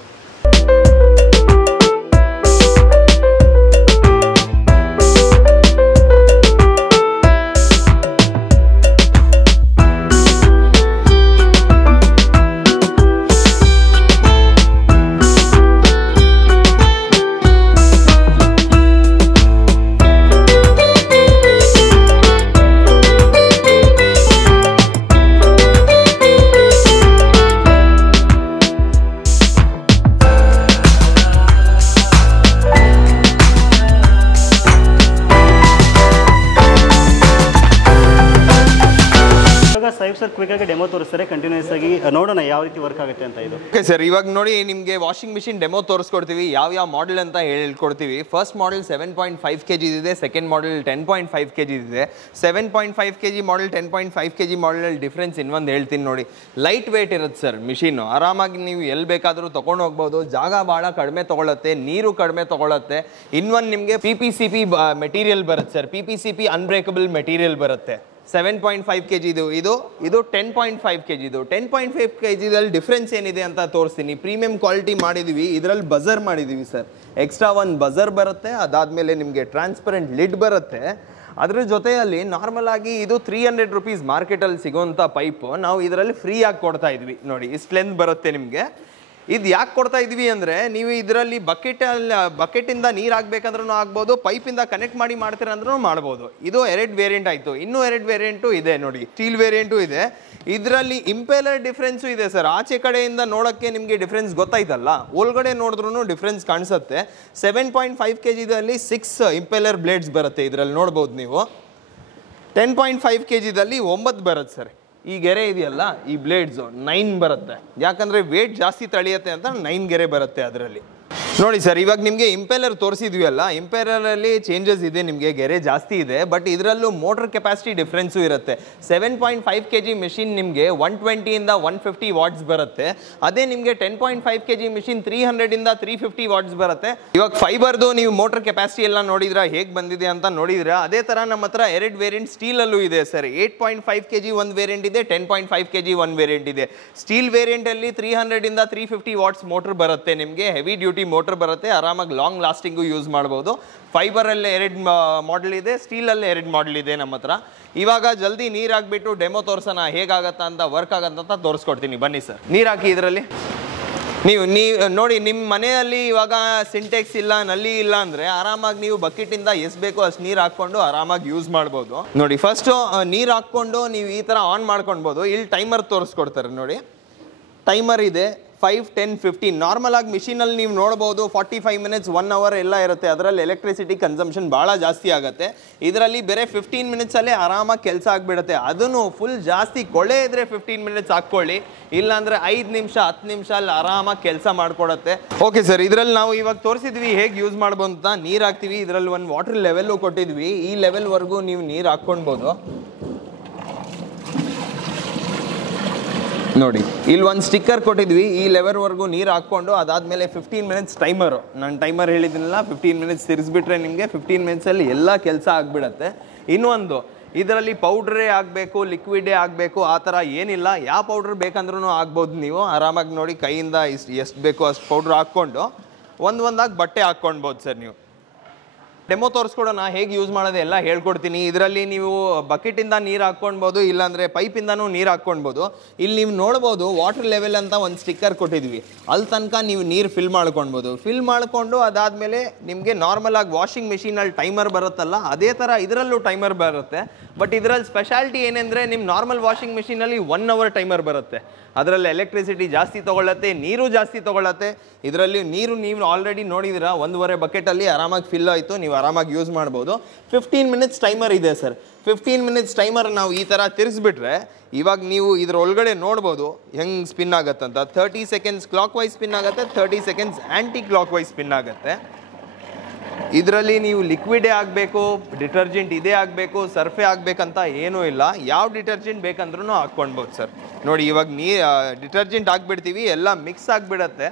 ಸರ್ ಕ್ವಿಕ್ ಆಗಿ ಡೆಮೋ ತೋರಿಸ್ತಾರೆ, ಕಂಟಿನ್ಯೂಸ್ ಆಗಿ ನೋಡೋಣ ಯಾವ ರೀತಿ ವರ್ಕ್ ಆಗುತ್ತೆ ಅಂತ. ಇದು ಓಕೆ ಸರ್, ಇವಾಗ ನೋಡಿ ನಿಮಗೆ ವಾಷಿಂಗ್ ಮಿಷಿನ್ ಡೆಮೋ ತೋರಿಸ್ಕೊಡ್ತೀವಿ, ಯಾವ ಮಾಡೆಲ್ ಅಂತ ಹೇಳ್ಕೊಡ್ತೀವಿ. ಫಸ್ಟ್ ಮಾಡೆಲ್ 7.5 kg ಇದೆ, ಸೆಕೆಂಡ್ ಮಾಡೆಲ್ 10.5 kg ಇದೆ. 7.5 kg model 10.5 kg model difference ಇನ್ನೊಂದು ಹೇಳ್ತೀನಿ ನೋಡಿ. ಲೈಟ್ ವೇಟ್ ಇರುತ್ತೆ ಸರ್ ಮಿಷಿನ್, ಆರಾಮಾಗಿ ನೀವು ಎಲ್ಲಿ ಬೇಕಾದರೂ ತೊಗೊಂಡು ಹೋಗ್ಬೋದು. ಜಾಗ ಭಾಳ ಕಡಿಮೆ ತೊಗೊಳತ್ತೆ, ನೀರು ಕಡಿಮೆ ತೊಗೊಳತ್ತೆ. ಇನ್ನೊಂದು ನಿಮಗೆ PPCP ಮೆಟೀರಿಯಲ್ ಬರುತ್ತೆ ಸರ್, PPCP ಅನ್ಬ್ರೇಕಬಲ್ ಮೆಟೀರಿಯಲ್ ಬರುತ್ತೆ. 7.5 kg ಇದು 10.5 kg. 10.5 kg ಡಿಫ್ರೆನ್ಸ್ ಏನಿದೆ ಅಂತ ತೋರಿಸ್ತೀನಿ. ಪ್ರೀಮಿಯಂ ಕ್ವಾಲಿಟಿ ಮಾಡಿದೀವಿ, ಇದರಲ್ಲಿ ಬಜರ್ ಮಾಡಿದೀವಿ ಸರ್. ಎಕ್ಸ್ಟ್ರಾ ಒಂದು ಬಜರ್ ಬರುತ್ತೆ, ಅದಾದ್ಮೇಲೆ ನಿಮಗೆ ಟ್ರಾನ್ಸ್ಪರೆಂಟ್ ಲಿಡ್ ಬರುತ್ತೆ. ಅದ್ರ ಜೊತೆಯಲ್ಲಿ ನಾರ್ಮಲ್ ಆಗಿ ಇದು 300 ರೂಪೀಸ್ ಮಾರ್ಕೆಟಲ್ಲಿ ಸಿಗೋಂಥ ಪೈಪ್ ನಾವು ಇದರಲ್ಲಿ ಫ್ರೀ ಆಗಿ ಕೊಡ್ತಾ ಇದ್ವಿ. ನೋಡಿ ಇಷ್ಟು ಲೆಂತ್ ಬರುತ್ತೆ ನಿಮಗೆ. ಇದು ಯಾಕೆ ಕೊಡ್ತಾ ಇದ್ವಿ ಅಂದರೆ, ನೀವು ಇದರಲ್ಲಿ ಬಕೆಟಿಂದ ನೀರು ಹಾಕ್ಬೇಕಂದ್ರೂ ಆಗ್ಬೋದು, ಪೈಪಿಂದ ಕನೆಕ್ಟ್ ಮಾಡಿ ಮಾಡ್ತೀರಂದ್ರೂ ಮಾಡ್ಬೋದು. ಇದು 2 ವೇರಿಯಂಟ್ ಆಯಿತು. ಇನ್ನೂ 2 ವೇರಿಯಂಟು ಇದೆ ನೋಡಿ, ಸ್ಟೀಲ್ ವೇರಿಯಂಟು ಇದೆ. ಇದರಲ್ಲಿ ಇಂಪೇಲರ್ ಡಿಫ್ರೆನ್ಸು ಇದೆ ಸರ್. ಆಚೆ ಕಡೆಯಿಂದ ನೋಡೋಕ್ಕೆ ನಿಮಗೆ ಡಿಫ್ರೆನ್ಸ್ ಗೊತ್ತಾಯ್ತಲ್ಲ, ಒಳಗಡೆ ನೋಡಿದ್ರೂ ಡಿಫ್ರೆನ್ಸ್ ಕಾಣಿಸುತ್ತೆ. 7.5 kg 6 ಇಂಪೇಲರ್ ಬ್ಲೇಡ್ಸ್ ಬರುತ್ತೆ, ಇದರಲ್ಲಿ ನೋಡ್ಬೋದು ನೀವು. 10.5 kg 9 ಬರುತ್ತೆ ಸರ್. ಈ ಗೆರೆ ಇದೆಯಲ್ಲ, ಈ ಬ್ಲೇಡ್ಸು 9 ಬರುತ್ತೆ. ಯಾಕಂದರೆ ವೇಟ್ ಜಾಸ್ತಿ ತಳಿಯುತ್ತೆ ಅಂತ 9 ಗೆರೆ ಬರುತ್ತೆ ಅದರಲ್ಲಿ. ನೋಡಿ ಸರ್, ಇವಾಗ ನಿಮಗೆ ಇಂಪೇಲರ್ ತೋರಿಸಿದ್ವಿ ಅಲ್ಲ, ಇಂಪೇಲರಲ್ಲಿ ಚೇಂಜಸ್ ಇದೆ, ನಿಮಗೆ ಗೆರೆ ಜಾಸ್ತಿ ಇದೆ. ಬಟ್ ಇದರಲ್ಲೂ ಮೋಟರ್ ಕೆಪಾಸಿಟಿ ಡಿಫ್ರೆನ್ಸು ಇರುತ್ತೆ. 7.5 kg ಮಿಷಿನ್ ನಿಮಗೆ 120 ಇಂದ 150 ವಾಟ್ಸ್ ಬರುತ್ತೆ. ಅದೇ ನಿಮಗೆ 10.5 kg ಮಿಷಿನ್ 300 ಇಂದ 350 ವಾಟ್ಸ್ ಬರುತ್ತೆ. ಇವಾಗ ಫೈಬರ್ದು ನೀವು ಮೋಟರ್ ಕೆಪಾಸಿಟಿ ಎಲ್ಲ ನೋಡಿದ್ರೆ ಹೇಗೆ ಬಂದಿದೆ ಅಂತ ನೋಡಿದ್ರೆ, ಅದೇ ಥರ ನಮ್ಮ ಹತ್ರ 2 ವೇರಿಯಂಟ್ ಸ್ಟೀಲಲ್ಲೂ ಇದೆ ಸರ್. 8.5 kg ಒಂದು ವೇರಿಯಂಟ್ ಇದೆ, 10.5 kg ಒಂದು ವೇರಿಯಂಟ್ ಇದೆ. ಸ್ಟೀಲ್ ವೇರಿಯಂಟಲ್ಲಿ 300 ಇಂದ 350 ವಾಟ್ಸ್ ಮೋಟರ್ ಬರುತ್ತೆ ನಿಮಗೆ, ಹೆವಿ ಡ್ಯೂಟಿ ಮೋಟರ್ ಬರುತ್ತೆ. ಆರಾಮಾಗಿ ಲಾಂಗ್ ಲಾಸ್ಟಿಂಗು ಯೂಸ್ ಮಾಡ್ಬೋದು. ಫೈಬರಲ್ಲಿ 2 ಮಾಡೆಲ್ ಇದೆ, ಸ್ಟೀಲಲ್ಲಿ 2 ಮಾಡೆಲ್ ಇದೆ ನಮ್ಮ ಹತ್ರ. ಇವಾಗ ಜಲ್ದಿ ನೀರು ಹಾಕ್ಬಿಟ್ಟು ಡೆಮೋ ತೋರಿಸೋಣ, ಹೇಗಾಗತ್ತಾ ಅಂತ, ವರ್ಕ್ ಆಗತ್ತಂತ ತೋರಿಸ್ಕೊಡ್ತೀನಿ. ಬನ್ನಿ ಸರ್. ನೀರು ಹಾಕಿ ಇದರಲ್ಲಿ. ನೀವು ನೋಡಿ, ನಿಮ್ಮ ಮನೆಯಲ್ಲಿ ಇವಾಗ ಸಿಂಟೆಕ್ಸ್ ಇಲ್ಲ, ನಲ್ಲಿ ಇಲ್ಲ ಅಂದರೆ ಆರಾಮಾಗಿ ನೀವು ಬಕೆಟಿಂದ ಎಷ್ಟು ಬೇಕೋ ಅಷ್ಟು ನೀರು ಹಾಕ್ಕೊಂಡು ಆರಾಮಾಗಿ ಯೂಸ್ ಮಾಡ್ಬೋದು. ನೋಡಿ, ಫಸ್ಟು ನೀರು ಹಾಕ್ಕೊಂಡು ನೀವು ಈ ಥರ ಆನ್ ಮಾಡ್ಕೊಳ್ಬೋದು. ಇಲ್ಲಿ ಟೈಮರ್ ತೋರಿಸ್ಕೊಡ್ತಾರೆ ನೋಡಿ, ಟೈಮರ್ ಇದೆ 5, 10, 15. ನಾರ್ಮಲ್ ಆಗಿ ಮಿಷಿನಲ್ಲಿ ನೀವು ನೋಡ್ಬೋದು 45 ಮಿನಿಟ್ಸ್ 1 ಅವರ್ ಎಲ್ಲ ಇರುತ್ತೆ. ಅದರಲ್ಲಿ ಎಲೆಕ್ಟ್ರಿಸಿಟಿ ಕನ್ಸಂಪ್ಷನ್ ಭಾಳ ಜಾಸ್ತಿ ಆಗುತ್ತೆ. ಇದರಲ್ಲಿ ಬೇರೆ 15 ಮಿನಿಟ್ಸಲ್ಲೇ ಆರಾಮಾಗಿ ಕೆಲಸ ಆಗಿಬಿಡುತ್ತೆ. ಅದನ್ನು ಫುಲ್ ಜಾಸ್ತಿ ಕೊಳೆ ಇದ್ರೆ 15 ಮಿನಿಟ್ಸ್ ಹಾಕ್ಕೊಳ್ಳಿ, ಇಲ್ಲಾಂದರೆ 5 ನಿಮಿಷ 10 ನಿಮಿಷ ಅಲ್ಲಿ ಆರಾಮಾಗಿ ಕೆಲಸ ಮಾಡ್ಕೊಡತ್ತೆ. ಓಕೆ ಸರ್, ಇದರಲ್ಲಿ ನಾವು ಇವಾಗ ತೋರಿಸಿದ್ವಿ ಹೇಗೆ ಯೂಸ್ ಮಾಡ್ಬೋದು ಅಂತ. ನೀರು ಹಾಕ್ತೀವಿ, ಇದರಲ್ಲಿ ಒಂದು ವಾಟರ್ ಲೆವೆಲ್ಲು ಕೊಟ್ಟಿದ್ವಿ. ಈ ಲೆವೆಲ್ವರೆಗೂ ನೀವು ನೀರು ಹಾಕ್ಕೊಳ್ಬೋದು. ನೋಡಿ, ಇಲ್ಲಿ ಒಂದು ಸ್ಟಿಕ್ಕರ್ ಕೊಟ್ಟಿದ್ವಿ. ಈ ಲೆವೆಲ್ವರೆಗೂ ನೀರು ಹಾಕ್ಕೊಂಡು ಅದಾದಮೇಲೆ 15 ಮಿನಿಟ್ಸ್ ಟೈಮರು, ನಾನು ಟೈಮರ್ ಹೇಳಿದ್ದೀನಲ್ಲ, 15 ಮಿನಿಟ್ಸ್ ತಿರ್ಸ್ಬಿಟ್ರೆ ನಿಮಗೆ 15 ಮಿನಿಟ್ಸಲ್ಲಿ ಎಲ್ಲ ಕೆಲಸ ಆಗಿಬಿಡತ್ತೆ. ಇನ್ನೊಂದು, ಇದರಲ್ಲಿ ಪೌಡ್ರೇ ಆಗಬೇಕು, ಲಿಕ್ವಿಡೇ ಆಗಬೇಕು ಆ ಥರ ಏನಿಲ್ಲ. ಯಾವ ಪೌಡ್ರ್ ಬೇಕಂದ್ರೂ ಆಗ್ಬೋದು. ನೀವು ಆರಾಮಾಗಿ ನೋಡಿ, ಕೈಯಿಂದ ಎಷ್ಟು ಬೇಕೋ ಅಷ್ಟು ಪೌಡ್ರ್ ಹಾಕ್ಕೊಂಡು ಒಂದಾಗಿ ಬಟ್ಟೆ ಹಾಕ್ಕೊಳ್ಬೋದು ಸರ್ ನೀವು. ಡೆಮೋ ತೋರಿಸ್ಕೊಡೋಣ, ಹೇಗೆ ಯೂಸ್ ಮಾಡೋದು ಎಲ್ಲ ಹೇಳ್ಕೊಡ್ತೀನಿ. ಇದರಲ್ಲಿ ನೀವು ಬಕೆಟಿಂದ ನೀರು ಹಾಕ್ಕೊಳ್ಬೋದು, ಇಲ್ಲಾಂದರೆ ಪೈಪಿಂದನೂ ನೀರು ಹಾಕ್ಕೊಳ್ಬೋದು. ಇಲ್ಲಿ ನೀವು ನೋಡ್ಬೋದು ವಾಟರ್ ಲೆವೆಲ್ ಅಂತ ಒಂದು ಸ್ಟಿಕ್ಕರ್ ಕೊಟ್ಟಿದ್ವಿ, ಅಲ್ಲಿ ತನಕ ನೀವು ನೀರು ಫಿಲ್ ಮಾಡ್ಕೊಳ್ಬೋದು. ಫಿಲ್ ಮಾಡಿಕೊಂಡು ಅದಾದಮೇಲೆ ನಿಮಗೆ ನಾರ್ಮಲ್ ಆಗಿ ವಾಷಿಂಗ್ ಮಿಷಿನಲ್ಲಿ ಟೈಮರ್ ಬರುತ್ತಲ್ಲ, ಅದೇ ಥರ ಇದರಲ್ಲೂ ಟೈಮರ್ ಬರುತ್ತೆ. ಬಟ್ ಇದರಲ್ಲಿ ಸ್ಪೆಷಾಲಿಟಿ ಏನೆಂದರೆ ನಿಮ್ಮ ನಾರ್ಮಲ್ ವಾಷಿಂಗ್ ಮಿಷಿನಲ್ಲಿ 1 hour ಟೈಮರ್ ಬರುತ್ತೆ. ಅದರಲ್ಲಿ ಎಲೆಕ್ಟ್ರಿಸಿಟಿ ಜಾಸ್ತಿ ತೊಗೊಳ್ಳತ್ತೆ, ನೀರು ಜಾಸ್ತಿ ತೊಗೊಳ್ಳತ್ತೆ. ಇದರಲ್ಲಿ ನೀರು ನೀವು ಆಲ್ರೆಡಿ ನೋಡಿದ್ದೀರಾ, 1.5 ಬಕೆಟಲ್ಲಿ ಆರಾಮಾಗಿ ಫಿಲ್ ಆಯಿತು, ನೀವು ಆರಾಮಾಗಿ ಯೂಸ್ ಮಾಡ್ಬೋದು. 15 minutes ಟೈಮರ್ ಇದೆ ಸರ್. 15 minutes ಟೈಮರ್ ನಾವು ಈ ಥರ ತಿರ್ಗಿಸ್ಬಿಟ್ರೆ ಇವಾಗ ನೀವು ಇದ್ರ ಒಳಗಡೆ ನೋಡ್ಬೋದು ಹೆಂಗೆ ಸ್ಪಿನ್ ಆಗುತ್ತಂತ. 30 seconds ಕ್ಲಾಕ್ ವೈಸ್ ಸ್ಪಿನ್ ಆಗುತ್ತೆ, 30 seconds ಆ್ಯಂಟಿ ಕ್ಲಾಕ್ ವೈಸ್ ಸ್ಪಿನ್ ಆಗುತ್ತೆ. ಇದರಲ್ಲಿ ನೀವು ಲಿಕ್ವಿಡೇ ಆಗಬೇಕು, ಡಿಟರ್ಜೆಂಟ್ ಇದೇ ಆಗಬೇಕು, ಸರ್ಫೇ ಆಗಬೇಕಂತ ಏನೂ ಇಲ್ಲ. ಯಾವ ಡಿಟರ್ಜೆಂಟ್ ಬೇಕಂದ್ರೂ ಹಾಕ್ಕೊಳ್ಬೋದು ಸರ್. ನೋಡಿ ಇವಾಗ ಡಿಟರ್ಜೆಂಟ್ ಹಾಕ್ಬಿಡ್ತೀವಿ, ಎಲ್ಲ ಮಿಕ್ಸ್ ಆಗಿಬಿಡತ್ತೆ.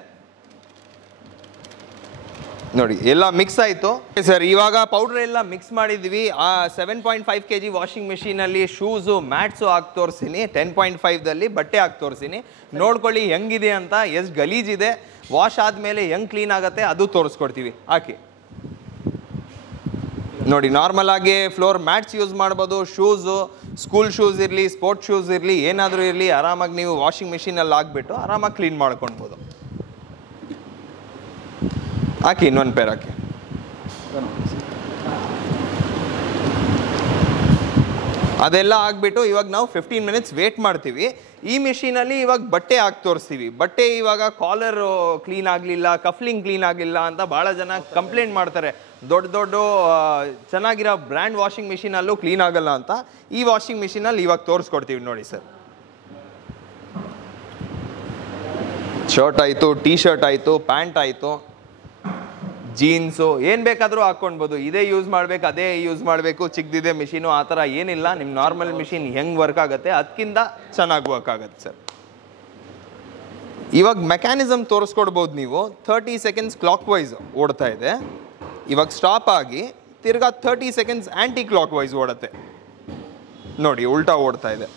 ನೋಡಿ ಎಲ್ಲ ಮಿಕ್ಸ್ ಆಯಿತು ಸರ್. ಇವಾಗ ಪೌಡ್ರ್ ಎಲ್ಲ ಮಿಕ್ಸ್ ಮಾಡಿದ್ವಿ. ಆ 7.5 kg ವಾಷಿಂಗ್ ಮಿಷಿನಲ್ಲಿ ಶೂಸು ಮ್ಯಾಟ್ಸು ಹಾಕಿ ತೋರಿಸ್ತೀನಿ, 10.5ದಲ್ಲಿ ಬಟ್ಟೆ ಹಾಕಿ ತೋರಿಸ್ತೀನಿ. ನೋಡ್ಕೊಳ್ಳಿ ಹೆಂಗಿದೆ ಅಂತ, ಎಷ್ಟು ಗಲೀಜಿದೆ, ವಾಶ್ ಆದಮೇಲೆ ಹೆಂಗೆ ಕ್ಲೀನ್ ಆಗುತ್ತೆ ಅದು ತೋರಿಸ್ಕೊಡ್ತೀವಿ. ಹಾಕಿ ನೋಡಿ, ನಾರ್ಮಲ್ ಆಗಿ ಫ್ಲೋರ್ ಮ್ಯಾಟ್ಸ್ ಯೂಸ್ ಮಾಡ್ಬೋದು. ಶೂಸು, ಸ್ಕೂಲ್ ಶೂಸ್ ಇರಲಿ, ಸ್ಪೋರ್ಟ್ಸ್ ಶೂಸ್ ಇರಲಿ, ಏನಾದರೂ ಇರಲಿ, ಆರಾಮಾಗಿ ನೀವು ವಾಷಿಂಗ್ ಮಿಷಿನಲ್ಲಿ ಹಾಕ್ಬಿಟ್ಟು ಆರಾಮಾಗಿ ಕ್ಲೀನ್ ಮಾಡ್ಕೊಳ್ಬೋದು. ಹಾಕಿ ಇನ್ನೊಂದು ಪೇರ್ ಹಾಕಿ. ಅದೆಲ್ಲ ಆಗಿಬಿಟ್ಟು ಇವಾಗ ನಾವು 15 minutes ವೇಟ್ ಮಾಡ್ತೀವಿ. ಈ ಮಿಷಿನಲ್ಲಿ ಇವಾಗ ಬಟ್ಟೆ ಹಾಕಿ ತೋರಿಸ್ತೀವಿ. ಬಟ್ಟೆ ಇವಾಗ ಕಾಲರ್ ಕ್ಲೀನ್ ಆಗಲಿಲ್ಲ, ಕಫ್ಲಿಂಗ್ ಕ್ಲೀನ್ ಆಗಲಿಲ್ಲ ಅಂತ ಭಾಳ ಜನ ಕಂಪ್ಲೇಂಟ್ ಮಾಡ್ತಾರೆ. ದೊಡ್ಡ ದೊಡ್ಡ ಚೆನ್ನಾಗಿರೋ ಬ್ರ್ಯಾಂಡ್ ವಾಷಿಂಗ್ ಮಿಷಿನಲ್ಲೂ ಕ್ಲೀನ್ ಆಗಲ್ಲ ಅಂತ. ಈ ವಾಷಿಂಗ್ ಮಿಷಿನಲ್ಲಿ ಇವಾಗ ತೋರಿಸ್ಕೊಡ್ತೀವಿ ನೋಡಿ ಸರ್. ಶರ್ಟ್ ಆಯಿತು, ಟೀ ಶರ್ಟ್ ಆಯಿತು, ಪ್ಯಾಂಟ್ ಆಯಿತು, ಜೀನ್ಸು, ಏನು ಬೇಕಾದರೂ ಹಾಕ್ಕೊಳ್ಬೋದು. ಇದೇ ಯೂಸ್ ಮಾಡಬೇಕು, ಅದೇ ಯೂಸ್ ಮಾಡಬೇಕು, ಚಿಕ್ಕದಿದೆ ಮಿಷಿನು ಆ ಥರ ಏನಿಲ್ಲ. ನಿಮ್ಮ ನಾರ್ಮಲ್ ಮಿಷಿನ್ ಹೆಂಗೆ ವರ್ಕ್ ಆಗುತ್ತೆ ಅದಕ್ಕಿಂತ ಚೆನ್ನಾಗಿ ವರ್ಕ್ ಆಗುತ್ತೆ ಸರ್. ಇವಾಗ ಮೆಕ್ಯಾನಿಸಮ್ ತೋರಿಸ್ಕೊಡ್ಬೋದು ನೀವು. 30 seconds ಕ್ಲಾಕ್ ವೈಸ್ ಓಡ್ತಾ ಇದೆ, ಇವಾಗ ಸ್ಟಾಪ್ ಆಗಿ ತಿರ್ಗಾ 30 seconds ಆ್ಯಂಟಿ ಕ್ಲಾಕ್ ವೈಸ್ ಓಡುತ್ತೆ. ನೋಡಿ ಉಲ್ಟಾ ಓಡ್ತಾ ಇದೆ.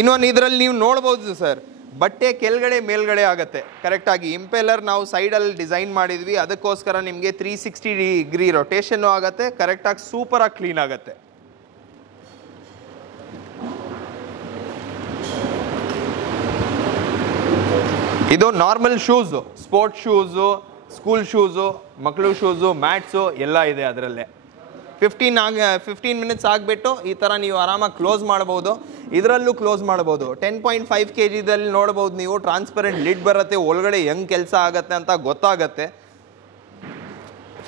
ಇನ್ನೊಂದು ಇದರಲ್ಲಿ ನೀವು ನೋಡ್ಬೋದು ಸರ್, ಬಟ್ಟೆ ಕೆಳಗಡೆ ಮೇಲ್ಗಡೆ ಆಗುತ್ತೆ ಕರೆಕ್ಟಾಗಿ. ಇಂಪೆಲ್ಲರ್ ನಾವು ಸೈಡಲ್ಲಿ ಡಿಸೈನ್ ಮಾಡಿದ್ವಿ, ಅದಕ್ಕೋಸ್ಕರ ನಿಮಗೆ 360 degree ರೊಟೇಷನ್ನು ಆಗುತ್ತೆ, ಕರೆಕ್ಟಾಗಿ ಸೂಪರಾಗಿ ಕ್ಲೀನ್ ಆಗುತ್ತೆ. ಇದು normal shoes, sports shoes, school shoes, ಮಕ್ಕಳು ಶೂಸು, ಮ್ಯಾಟ್ಸು ಎಲ್ಲ ಇದೆ ಅದರಲ್ಲೇ. 15 minutes ಆಗಿಬಿಟ್ಟು ಈ ಥರ ನೀವು ಆರಾಮಾಗಿ ಕ್ಲೋಸ್ ಮಾಡ್ಬೋದು. ಇದರಲ್ಲೂ ಕ್ಲೋಸ್ ಮಾಡ್ಬೋದು. 10.5 kgದಲ್ಲಿ ನೋಡ್ಬೋದು ನೀವು, ಟ್ರಾನ್ಸ್ಪರೆಂಟ್ ಲಿಡ್ ಬರುತ್ತೆ, ಒಳಗಡೆ ಹೆಂಗೆ ಕೆಲಸ ಆಗುತ್ತೆ ಅಂತ ಗೊತ್ತಾಗತ್ತೆ.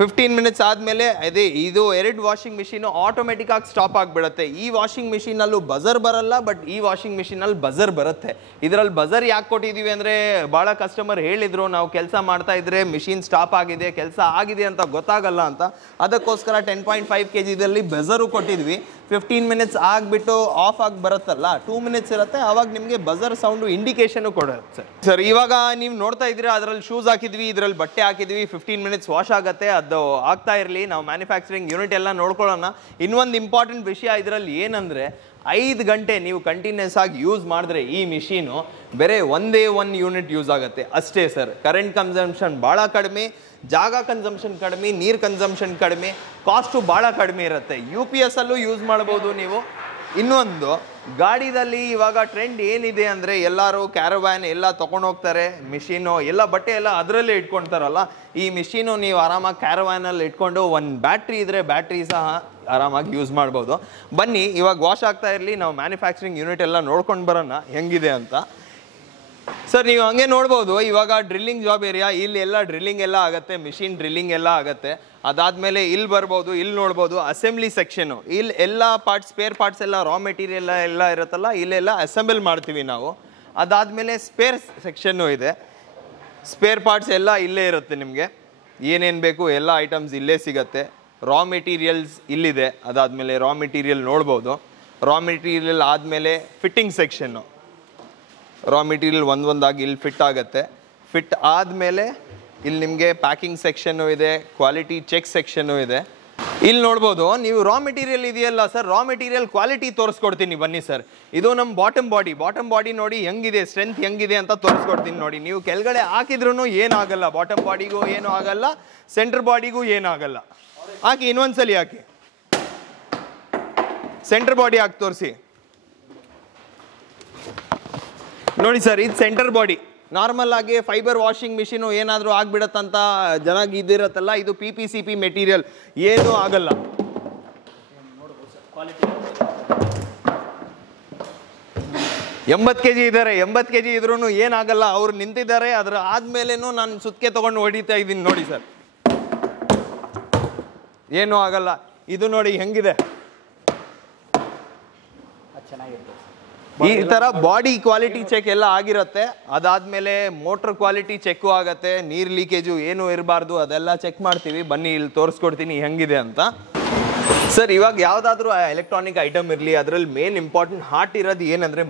15 minutes ಆದಮೇಲೆ ಅದೇ ಇದು 2 ವಾಷಿಂಗ್ ಮಿಷಿನು ಆಟೋಮೆಟಿಕ್ಕಾಗಿ ಸ್ಟಾಪ್ ಆಗಿಬಿಡುತ್ತೆ. ಈ ವಾಷಿಂಗ್ ಮಿಷಿನಲ್ಲೂ ಬಜರ್ ಬರಲ್ಲ, ಬಟ್ ಈ ವಾಷಿಂಗ್ ಮಿಷಿನಲ್ಲಿ ಬಜರ್ ಬರುತ್ತೆ. ಇದರಲ್ಲಿ ಬಜರ್ ಯಾಕೆ ಕೊಟ್ಟಿದ್ದೀವಿ ಅಂದರೆ ಭಾಳ ಕಸ್ಟಮರ್ ಹೇಳಿದರು, ನಾವು ಕೆಲಸ ಮಾಡ್ತಾ ಇದ್ರೆ ಮಿಷಿನ್ ಸ್ಟಾಪ್ ಆಗಿದೆ, ಕೆಲಸ ಆಗಿದೆ ಅಂತ ಗೊತ್ತಾಗಲ್ಲ ಅಂತ. ಅದಕ್ಕೋಸ್ಕರ 10.5 kgದಲ್ಲಿ ಬಜರು ಕೊಟ್ಟಿದ್ವಿ. 15 minutes ಆಗಿಬಿಟ್ಟು ಆಫ್ ಆಗಿ ಬರುತ್ತಲ್ಲ, 2 minutes ಇರುತ್ತೆ, ಆವಾಗ ನಿಮಗೆ ಬಜರ್ ಸೌಂಡು ಇಂಡಿಕೇಶನು ಕೊಡುತ್ತೆ ಸರ್. ಇವಾಗ ನೀವು ನೋಡ್ತಾ ಇದ್ದೀರಾ, ಅದರಲ್ಲಿ ಶೂಸ್ ಹಾಕಿದ್ವಿ, ಇದರಲ್ಲಿ ಬಟ್ಟೆ ಹಾಕಿದ್ವಿ. 15 minutes ವಾಶ್ ಆಗುತ್ತೆ, ಅದು ಆಗ್ತಾ ಇರಲಿ. ನಾವು ಮ್ಯಾನುಫ್ಯಾಕ್ಚರಿಂಗ್ ಯೂನಿಟ್ ಎಲ್ಲ ನೋಡ್ಕೊಳ್ಳೋಣ. ಇನ್ನೊಂದು ಇಂಪಾರ್ಟೆಂಟ್ ವಿಷಯ ಇದರಲ್ಲಿ ಏನಂದರೆ, 5 ಗಂಟೆ ನೀವು ಕಂಟಿನ್ಯೂಸ್ ಆಗಿ ಯೂಸ್ ಮಾಡಿದ್ರೆ ಈ ಮಿಷಿನು ಬೇರೆ ಒಂದೇ 1 ಯೂನಿಟ್ ಯೂಸ್ ಆಗುತ್ತೆ ಅಷ್ಟೇ ಸರ್. ಕರೆಂಟ್ ಕನ್ಸಂಪ್ಷನ್ ಭಾಳ ಕಡಿಮೆ, ಜಾಗ ಕನ್ಸಂಪ್ಷನ್ ಕಡಿಮೆ, ನೀರು ಕನ್ಸಂಪ್ಷನ್ ಕಡಿಮೆ, ಕಾಸ್ಟು ಭಾಳ ಕಡಿಮೆ ಇರುತ್ತೆ. UPS ಅಲ್ಲೂ ಯೂಸ್ ಮಾಡ್ಬೋದು ನೀವು. ಇನ್ನೊಂದು ಗಾಡಿದಲ್ಲಿ ಇವಾಗ ಟ್ರೆಂಡ್ ಏನಿದೆ ಅಂದರೆ, ಎಲ್ಲರೂ ಕ್ಯಾರವ್ಯಾನ್ ಎಲ್ಲ ತೊಗೊಂಡೋಗ್ತಾರೆ, ಮಿಷಿನು ಎಲ್ಲ ಬಟ್ಟೆ ಎಲ್ಲ ಅದರಲ್ಲೇ ಇಟ್ಕೊಳ್ತಾರಲ್ಲ. ಈ ಮಿಷಿನು ನೀವು ಆರಾಮಾಗಿ ಕ್ಯಾರವ್ಯಾನಲ್ಲಿ ಇಟ್ಕೊಂಡು ಒಂದು ಬ್ಯಾಟ್ರಿ ಇದ್ದರೆ ಬ್ಯಾಟ್ರಿ ಸಹ ಆರಾಮಾಗಿ ಯೂಸ್ ಮಾಡ್ಬೋದು. ಬನ್ನಿ ಇವಾಗ ವಾಶ್ ಆಗ್ತಾ ಇರಲಿ, ನಾವು ಮ್ಯಾನುಫ್ಯಾಕ್ಚರಿಂಗ್ ಯೂನಿಟ್ ಎಲ್ಲ ನೋಡ್ಕೊಂಡು ಬರೋಣ ಹೆಂಗಿದೆ ಅಂತ. ಸರ್ ನೀವು ಹಂಗೆ ನೋಡ್ಬೋದು, ಇವಾಗ ಡ್ರಿಲ್ಲಿಂಗ್ ಜಾಬ್ ಏರಿಯಾ, ಇಲ್ಲಿ ಎಲ್ಲ ಡ್ರಿಲ್ಲಿಂಗ್ ಎಲ್ಲ ಆಗುತ್ತೆ, ಮಿಷಿನ್ ಡ್ರಿಲ್ಲಿಂಗ್ ಎಲ್ಲ ಆಗುತ್ತೆ. ಅದಾದಮೇಲೆ ಇಲ್ಲಿ ಬರ್ಬೋದು, ಇಲ್ಲಿ ನೋಡ್ಬೋದು ಅಸೆಂಬ್ಲಿ ಸೆಕ್ಷನು. ಇಲ್ಲಿ ಎಲ್ಲ ಪಾರ್ಟ್ಸ್, ಸ್ಪೇರ್ ಪಾರ್ಟ್ಸ್ ಎಲ್ಲ, ರಾ ಮೆಟೀರಿಯಲ್ ಎಲ್ಲ ಇರುತ್ತಲ್ಲ, ಇಲ್ಲೆಲ್ಲ ಅಸೆಂಬಲ್ ಮಾಡ್ತೀವಿ ನಾವು. ಅದಾದಮೇಲೆ ಸ್ಪೇರ್ ಸೆಕ್ಷನ್ನು ಇದೆ. ಸ್ಪೇರ್ ಪಾರ್ಟ್ಸ್ ಎಲ್ಲ ಇಲ್ಲೇ ಇರುತ್ತೆ, ನಿಮಗೆ ಏನೇನು ಬೇಕು ಎಲ್ಲ ಐಟಮ್ಸ್ ಇಲ್ಲೇ ಸಿಗುತ್ತೆ. ರಾ ಮೆಟೀರಿಯಲ್ಸ್ ಇಲ್ಲಿದೆ. ಅದಾದಮೇಲೆ ರಾ ಮೆಟೀರಿಯಲ್ ನೋಡ್ಬೋದು. ರಾ ಮೆಟೀರಿಯಲ್ ಆದಮೇಲೆ ಫಿಟ್ಟಿಂಗ್ ಸೆಕ್ಷನ್ನು. ರಾ ಮೆಟೀರಿಯಲ್ ಒಂದೊಂದಾಗಿ ಇಲ್ಲಿ ಫಿಟ್ ಆಗುತ್ತೆ. ಫಿಟ್ ಆದಮೇಲೆ ಇಲ್ಲಿ ನಿಮಗೆ ಪ್ಯಾಕಿಂಗ್ ಸೆಕ್ಷನ್ನು ಇದೆ, ಕ್ವಾಲಿಟಿ ಚೆಕ್ ಸೆಕ್ಷನ್ನು ಇದೆ. ಇಲ್ಲಿ ನೋಡ್ಬೋದು ನೀವು ರಾ ಮೆಟೀರಿಯಲ್ ಇದೆಯಲ್ಲ ಸರ್, ರಾ ಮೆಟೀರಿಯಲ್ ಕ್ವಾಲಿಟಿ ತೋರಿಸ್ಕೊಡ್ತೀನಿ ಬನ್ನಿ ಸರ್. ಇದು ನಮ್ಮ ಬಾಟಮ್ ಬಾಡಿ ನೋಡಿ ಹೆಂಗಿದೆ, ಸ್ಟ್ರೆಂತ್ ಹೆಂಗಿದೆ ಅಂತ ತೋರಿಸ್ಕೊಡ್ತೀನಿ ನೋಡಿ. ನೀವು ಕೆಳಗಡೆ ಹಾಕಿದ್ರೂ ಏನಾಗಲ್ಲ, ಬಾಟಮ್ ಬಾಡಿಗೂ ಏನೂ ಆಗಲ್ಲ, ಸೆಂಟ್ರ್ ಬಾಡಿಗೂ ಏನಾಗಲ್ಲ. ಹಾಕಿ ಇನ್ನೊಂದ್ಸಲಿ ಹಾಕಿ, ಸೆಂಟರ್ ಬಾಡಿ ಹಾಕಿ ತೋರಿಸಿ ನೋಡಿ ಸರ್. ಇದು ಸೆಂಟರ್ ಬಾಡಿ. ನಾರ್ಮಲ್ ಆಗಿ ಫೈಬರ್ ವಾಷಿಂಗ್ ಮಿಷಿನ್ ಏನಾದರೂ ಆಗ್ಬಿಡತ್ತಂತ ಜನಾಗಿ ಇದಿರತ್ತಲ್ಲ, ಇದು PPCP ಮೆಟೀರಿಯಲ್, ಏನೂ ಆಗಲ್ಲ. 80 kg ಇದ್ದಾರೆ, 80 kg ಇದ್ರೂ ಏನಾಗಲ್ಲ. ಅವ್ರು ನಿಂತಿದ್ದಾರೆ, ಅದ್ರ ಆದ್ಮೇಲೇನು ನಾನು ಸುತ್ತಿಗೆ ತಗೊಂಡು ಹೊಡಿತಾ ಇದ್ದೀನಿ ನೋಡಿ ಸರ್, ಏನೂ ಆಗಲ್ಲ. ಇದು ನೋಡಿ ಹೆಂಗಿದೆ, ಈ ತರ ಬಾಡಿ ಕ್ವಾಲಿಟಿ ಚೆಕ್ ಎಲ್ಲ ಆಗಿರುತ್ತೆ. ಅದಾದ್ಮೇಲೆ ಮೋಟರ್ ಕ್ವಾಲಿಟಿ ಚೆಕ್ ಆಗತ್ತೆ, ನೀರ್ ಲೀಕೇಜು ಏನು ಇರಬಾರ್ದು ಅದೆಲ್ಲ ಚೆಕ್ ಮಾಡ್ತೀವಿ. ಬನ್ನಿ ಇಲ್ಲಿ ತೋರಿಸ್ಕೊಡ್ತೀನಿ ಹೆಂಗಿದೆ ಅಂತ. ಸರ್ ಇವಾಗ ಯಾವ್ದಾದ್ರು ಎಲೆಕ್ಟ್ರಾನಿಕ್ ಐಟಮ್ ಇರಲಿ, ಅದರಲ್ಲಿ ಮೇನ್ ಇಂಪಾರ್ಟೆಂಟ್ ಹಾರ್ಟ್ ಇರೋದು ಏನಂದ್ರೆ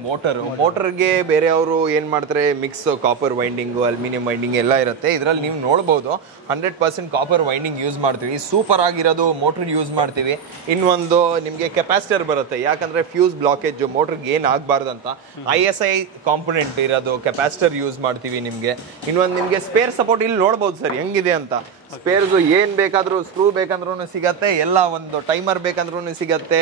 ಮೋಟರ್ಗೆ ಬೇರೆಯವರು ಏನ್ ಮಾಡ್ತಾರೆ, mix copper winding, aluminium winding ಎಲ್ಲ ಇರುತ್ತೆ. ಇದರಲ್ಲಿ ನೀವು ನೋಡ್ಬೋದು 100% ಕಾಪರ್ ವೈಂಡಿಂಗ್ ಯೂಸ್ ಮಾಡ್ತೀವಿ. ಸೂಪರ್ ಆಗಿರೋದು ಮೋಟರ್ ಯೂಸ್ ಮಾಡ್ತೀವಿ. ಇನ್ನೊಂದು ನಿಮಗೆ ಕೆಪಾಸಿಟರ್ ಬರುತ್ತೆ, ಯಾಕಂದ್ರೆ ಫ್ಯೂಸ್ ಬ್ಲಾಕೇಜ್ ಮೋಟರ್ಗೆ ಏನು ಆಗಬಾರ್ದಂತ ISI ಕಾಂಪೊನೆಂಟ್ ಇರೋದು ಕೆಪಾಸಿಟರ್ ಯೂಸ್ ಮಾಡ್ತೀವಿ. ಇನ್ನೊಂದು ನಿಮಗೆ ಸ್ಪೇರ್ ಸಪೋರ್ಟ್ ಇಲ್ಲಿ ನೋಡ್ಬೋದು ಸರ್ ಹೆಂಗಿದೆ ಅಂತ. ಸ್ಪೇರ್ಸ್ ಏನ್ ಬೇಕಾದ್ರೂ, ಸ್ಕ್ರೂ ಬೇಕಂದ್ರೂ ಸಿಗತ್ತೆ, ಎಲ್ಲ ಒಂದು ಟೈಮರ್ ಬೇಕಂದ್ರೂ ಸಿಗತ್ತೆ,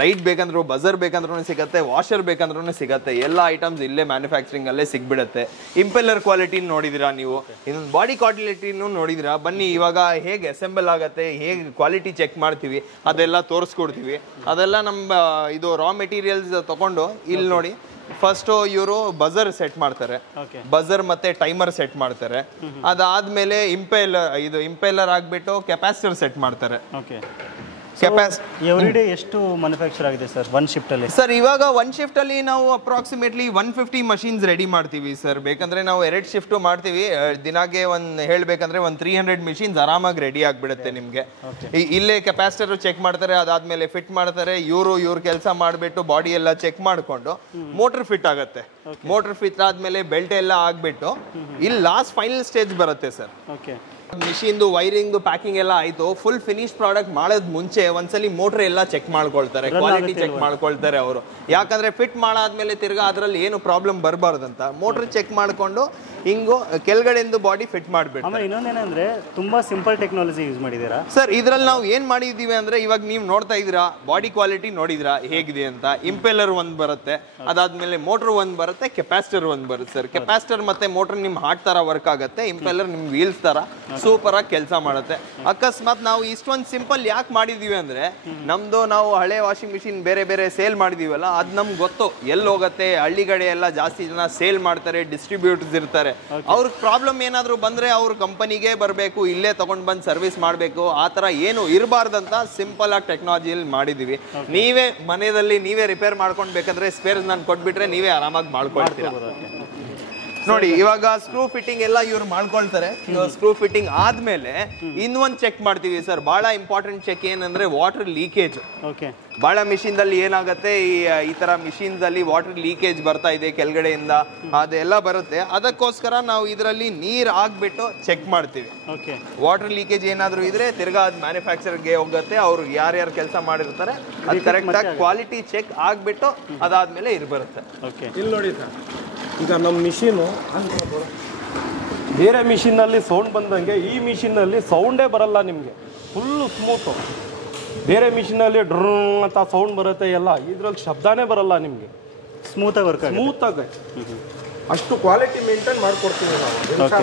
ಲೈಟ್ ಬೇಕಂದ್ರೂ, ಬಜರ್ ಬೇಕಂದ್ರೂ ಸಿಗತ್ತೆ, ವಾಷರ್ ಬೇಕಂದ್ರೂ ಸಿಗತ್ತೆ. ಎಲ್ಲ ಐಟಮ್ಸ್ ಇಲ್ಲೇ ಮ್ಯಾನುಫ್ಯಾಕ್ಚರಿಂಗ್ ಅಲ್ಲೇ ಸಿಗ್ಬಿಡತ್ತೆ. ಇಂಪೆಲ್ಲರ್ ಕ್ವಾಲಿಟಿ ನೋಡಿದಿರಾ ನೀವು, ಇನ್ನೊಂದು ಬಾಡಿ ಕ್ವಾಲಿಟಿನೂ ನೋಡಿದಿರಾ. ಬನ್ನಿ ಇವಾಗ ಹೇಗೆ ಅಸೆಂಬಲ್ ಆಗತ್ತೆ, ಹೇಗೆ ಕ್ವಾಲಿಟಿ ಚೆಕ್ ಮಾಡ್ತೀವಿ ಅದೆಲ್ಲ ತೋರಿಸ್ಕೊಡ್ತೀವಿ. ಅದೆಲ್ಲ ನಮ್ಮ ಇದು ರಾ ಮೆಟೀರಿಯಲ್ಸ್ ತಗೊಂಡು ಇಲ್ಲಿ ನೋಡಿ. ಫಸ್ಟ್ ಇವರು ಬಜರ್ ಸೆಟ್ ಮಾಡ್ತಾರೆ, ಬಜರ್ ಮತ್ತೆ ಟೈಮರ್ ಸೆಟ್ ಮಾಡ್ತಾರೆ. ಅದಾದ್ಮೇಲೆ ಇಂಪೆಲ್ಲರ್ ಆಗ್ಬಿಟ್ಟು ಕೆಪಾಸಿಟರ್ ಸೆಟ್ ಮಾಡ್ತಾರೆ. ಎವ್ರಿಡೇ ಎಷ್ಟು ಮ್ಯಾನುಫ್ಯಾಕ್ಚರ್ ಆಗಿದೆ ಸರ್ ಒನ್ ಶಿಫ್ಟ್ ಅಲ್ಲಿ? ಸರ್ ಇವಾಗ ಒನ್ ಶಿಫ್ಟ್ ಅಲ್ಲಿ ನಾವು ಅಪ್ರಾಕ್ಸಿಮೇಟ್ಲಿ 150 ಮಷೀನ್ಸ್ ರೆಡಿ ಮಾಡ್ತೀವಿ ಸರ್. ಬೇಕಂದ್ರೆ ನಾವು 2 ಶಿಫ್ಟ್ ಮಾಡ್ತೀವಿ. ದಿನಾಗೆ ಹೇಳ್ಬೇಕಂದ್ರೆ 300 ಮಿಷಿನ್ಸ್ ಆರಾಮಾಗಿ ರೆಡಿ ಆಗ್ಬಿಡುತ್ತೆ ನಿಮ್ಗೆ. ಇಲ್ಲೇ ಕೆಪಾಸಿಟರ್ ಚೆಕ್ ಮಾಡ್ತಾರೆ, ಅದಾದ್ಮೇಲೆ ಫಿಟ್ ಮಾಡ್ತಾರೆ. ಇವ್ರ ಕೆಲಸ ಮಾಡ್ಬಿಟ್ಟು ಬಾಡಿ ಎಲ್ಲ ಚೆಕ್ ಮಾಡ್ಕೊಂಡು ಮೋಟರ್ ಫಿಟ್ ಆಗುತ್ತೆ. ಮೋಟರ್ ಫಿಟ್ ಆದ್ಮೇಲೆ ಬೆಲ್ಟ್ ಎಲ್ಲ ಆಗ್ಬಿಟ್ಟು ಇಲ್ಲಿ ಲಾಸ್ಟ್ ಫೈನಲ್ ಸ್ಟೇಜ್ ಬರುತ್ತೆ ಸರ್. ಮಿಷಿನ್ದು ವೈರಿಂಗ್ ಪ್ಯಾಕಿಂಗ್ ಎಲ್ಲ ಆಯ್ತು. ಫುಲ್ ಫಿನಿಶ್ ಪ್ರಾಡಕ್ಟ್ ಮಾಡೋದ್ ಮುಂಚೆ ಒಂದ್ಸಲಿ ಮೋಟರ್ ಎಲ್ಲ ಚೆಕ್ ಮಾಡ್ಕೊಳ್ತಾರೆ, ಕ್ವಾಲಿಟಿ ಚೆಕ್ ಮಾಡ್ಕೊಳ್ತಾರೆ ಅವರು. ಯಾಕಂದ್ರೆ ಫಿಟ್ ಮಾಡಾದ್ಮೇಲೆ ತಿರ್ಗಾ ಅದ್ರಲ್ಲಿ ಏನು ಪ್ರಾಬ್ಲಮ್ ಬರಬಾರ್ದಂತ ಮೋಟರ್ ಚೆಕ್ ಮಾಡ್ಕೊಂಡು ಹಿಂಗು ಕೆಳಗಡೆಯಿಂದ ಬಾಡಿ ಫಿಟ್ ಮಾಡ್ಬಿಟ್ಟು. ಇನ್ನೊಂದೇನಂದ್ರೆ ತುಂಬಾ ಸಿಂಪಲ್ ಟೆಕ್ನಾಲಜಿ ಯೂಸ್ ಮಾಡಿದೀರಾ ಸರ್. ಇದ್ರಲ್ಲಿ ನಾವು ಏನ್ ಮಾಡಿದೀವಿ ಅಂದ್ರೆ, ಇವಾಗ ನೀವು ನೋಡ್ತಾ ಇದೀರಾ ಬಾಡಿ ಕ್ವಾಲಿಟಿ ನೋಡಿದ್ರಾ ಹೇಗಿದೆ ಅಂತ. ಇಂಪೆಲ್ಲರ್ ಒಂದ್ ಬರುತ್ತೆ, ಅದಾದ್ಮೇಲೆ ಮೋಟರ್ ಒಂದ್ ಬರುತ್ತೆ, ಕೆಪಾಸಿಟರ್ ಒಂದ್ ಬರುತ್ತೆ ಸರ್. ಕೆಪಾಸಿಟರ್ ಮತ್ತೆ ಮೋಟರ್ ನಿಮ್ ಹಾರ್ಟ್ ತರ ವರ್ಕ್ ಆಗುತ್ತೆ, ಇಂಪೆಲ್ಲರ್ ನಿಮ್ ವೀಲ್ಸ್ ತರ ಸೂಪರ್ ಆಗಿ ಕೆಲಸ ಮಾಡುತ್ತೆ. ಅಕಸ್ಮಾತ್ ನಾವು ಇಷ್ಟೊಂದು ಸಿಂಪಲ್ ಯಾಕೆ ಮಾಡಿದೀವಿ ಅಂದ್ರೆ, ನಾವು ಹಳೆ ವಾಷಿಂಗ್ ಮಿಷಿನ್ ಬೇರೆ ಬೇರೆ ಸೇಲ್ ಮಾಡಿದೀವಲ್ಲ, ಅದ್ ನಮ್ಗೆ ಗೊತ್ತು ಎಲ್ಲಿ ಹೋಗುತ್ತೆ. ಹಳ್ಳಿಗಡೆ ಎಲ್ಲ ಜಾಸ್ತಿ ಜನ ಸೇಲ್ ಮಾಡ್ತಾರೆ, ಡಿಸ್ಟ್ರಿಬ್ಯೂಟರ್ಸ್ ಇರ್ತಾರೆ. ಅವ್ರಿಗೆ ಪ್ರಾಬ್ಲಮ್ ಏನಾದ್ರು ಬಂದ್ರೆ ಅವ್ರ ಕಂಪನಿಗೆ ಬರಬೇಕು, ಇಲ್ಲೇ ತಗೊಂಡ್ ಬಂದು ಸರ್ವಿಸ್ ಮಾಡಬೇಕು. ಆ ತರ ಏನು ಇರಬಾರ್ದಂತ ಸಿಂಪಲ್ ಆಗಿ ಟೆಕ್ನಾಲಜಿಯಲ್ಲಿ ಮಾಡಿದೀವಿ. ನೀವೇ ಮನೆಯಲ್ಲಿ ನೀವೇ ರಿಪೇರ್ ಮಾಡ್ಕೊಂಡ್ ಬೇಕಂದ್ರೆ ಸ್ಪೇರ್ಸ್ ನಾನು ಕೊಟ್ಬಿಟ್ರೆ ನೀವೇ ಆರಾಮಾಗಿ ಮಾಡ್ಕೊಳ್ತೀರಾ. ನೋಡಿ ಇವಾಗ ಸ್ಕ್ರೂ ಫಿಟ್ಟಿಂಗ್ ಎಲ್ಲ ಇವ್ರು ಮಾಡ್ಕೊಳ್ತಾರೆ. ಸ್ಕ್ರೂ ಫಿಟ್ಟಿಂಗ್ ಆದ್ಮೇಲೆ ಇನ್ನೊಂದು ಚೆಕ್ ಮಾಡ್ತೀವಿ ಸರ್. ಬಹಳ ಇಂಪಾರ್ಟೆಂಟ್ ಚೆಕ್ ಏನಂದ್ರೆ ವಾಟರ್ ಲೀಕೇಜ್. ಬಹಳ ಮಿಷಿನ್ ಅಲ್ಲಿ ಏನಾಗುತ್ತೆ, ಈ ತರ ಮಿಷಿನ್ಸ್ ಅಲ್ಲಿ ವಾಟರ್ ಲೀಕೇಜ್ ಬರ್ತಾ ಇದೆ ಕೆಳಗಡೆಯಿಂದ, ಅದೆಲ್ಲ ಬರುತ್ತೆ. ಅದಕ್ಕೋಸ್ಕರ ನಾವು ಇದರಲ್ಲಿ ನೀರ್ ಹಾಕ್ಬಿಟ್ಟು ಚೆಕ್ ಮಾಡ್ತೀವಿ. ವಾಟರ್ ಲೀಕೇಜ್ ಏನಾದ್ರು ಇದ್ರೆ ತಿರ್ಗಾ ಅದು ಮ್ಯಾನುಫ್ಯಾಕ್ಚರ್ಗೆ ಹೋಗುತ್ತೆ. ಅವ್ರು ಯಾರ್ಯಾರು ಕೆಲಸ ಮಾಡಿರ್ತಾರೆ ಅದು ಕರೆಕ್ಟ್ ಆಗಿ ಕ್ವಾಲಿಟಿ ಚೆಕ್ ಆಗ್ಬಿಟ್ಟು ಅದಾದ್ಮೇಲೆ ಇದು ಬರುತ್ತೆ. ಇಲ್ಲಿ ನೋಡಿ ಸರ್, ಈಗ ನಮ್ಮ ಮಿಷಿನು ಬೇರೆ ಮಿಷಿನಲ್ಲಿ ಸೌಂಡ್ ಬಂದಂಗೆ ಈ ಮಿಷಿನಲ್ಲಿ ಸೌಂಡೇ ಬರಲ್ಲ ನಿಮಗೆ, ಫುಲ್ಲು ಸ್ಮೂತು. ಬೇರೆ ಮಿಷಿನಲ್ಲಿ ಡ್ರೂ ಅಂತ ಸೌಂಡ್ ಬರುತ್ತೆ ಎಲ್ಲ, ಇದ್ರಲ್ಲಿ ಶಬ್ದನೇ ಬರಲ್ಲ ನಿಮಗೆ. ಸ್ಮೂತಾಗಿ ಅಷ್ಟು ಕ್ವಾಲಿಟಿ ಮೇಂಟೈನ್ ಮಾಡ್ಕೊಡ್ತೀವಿ ನಾವು.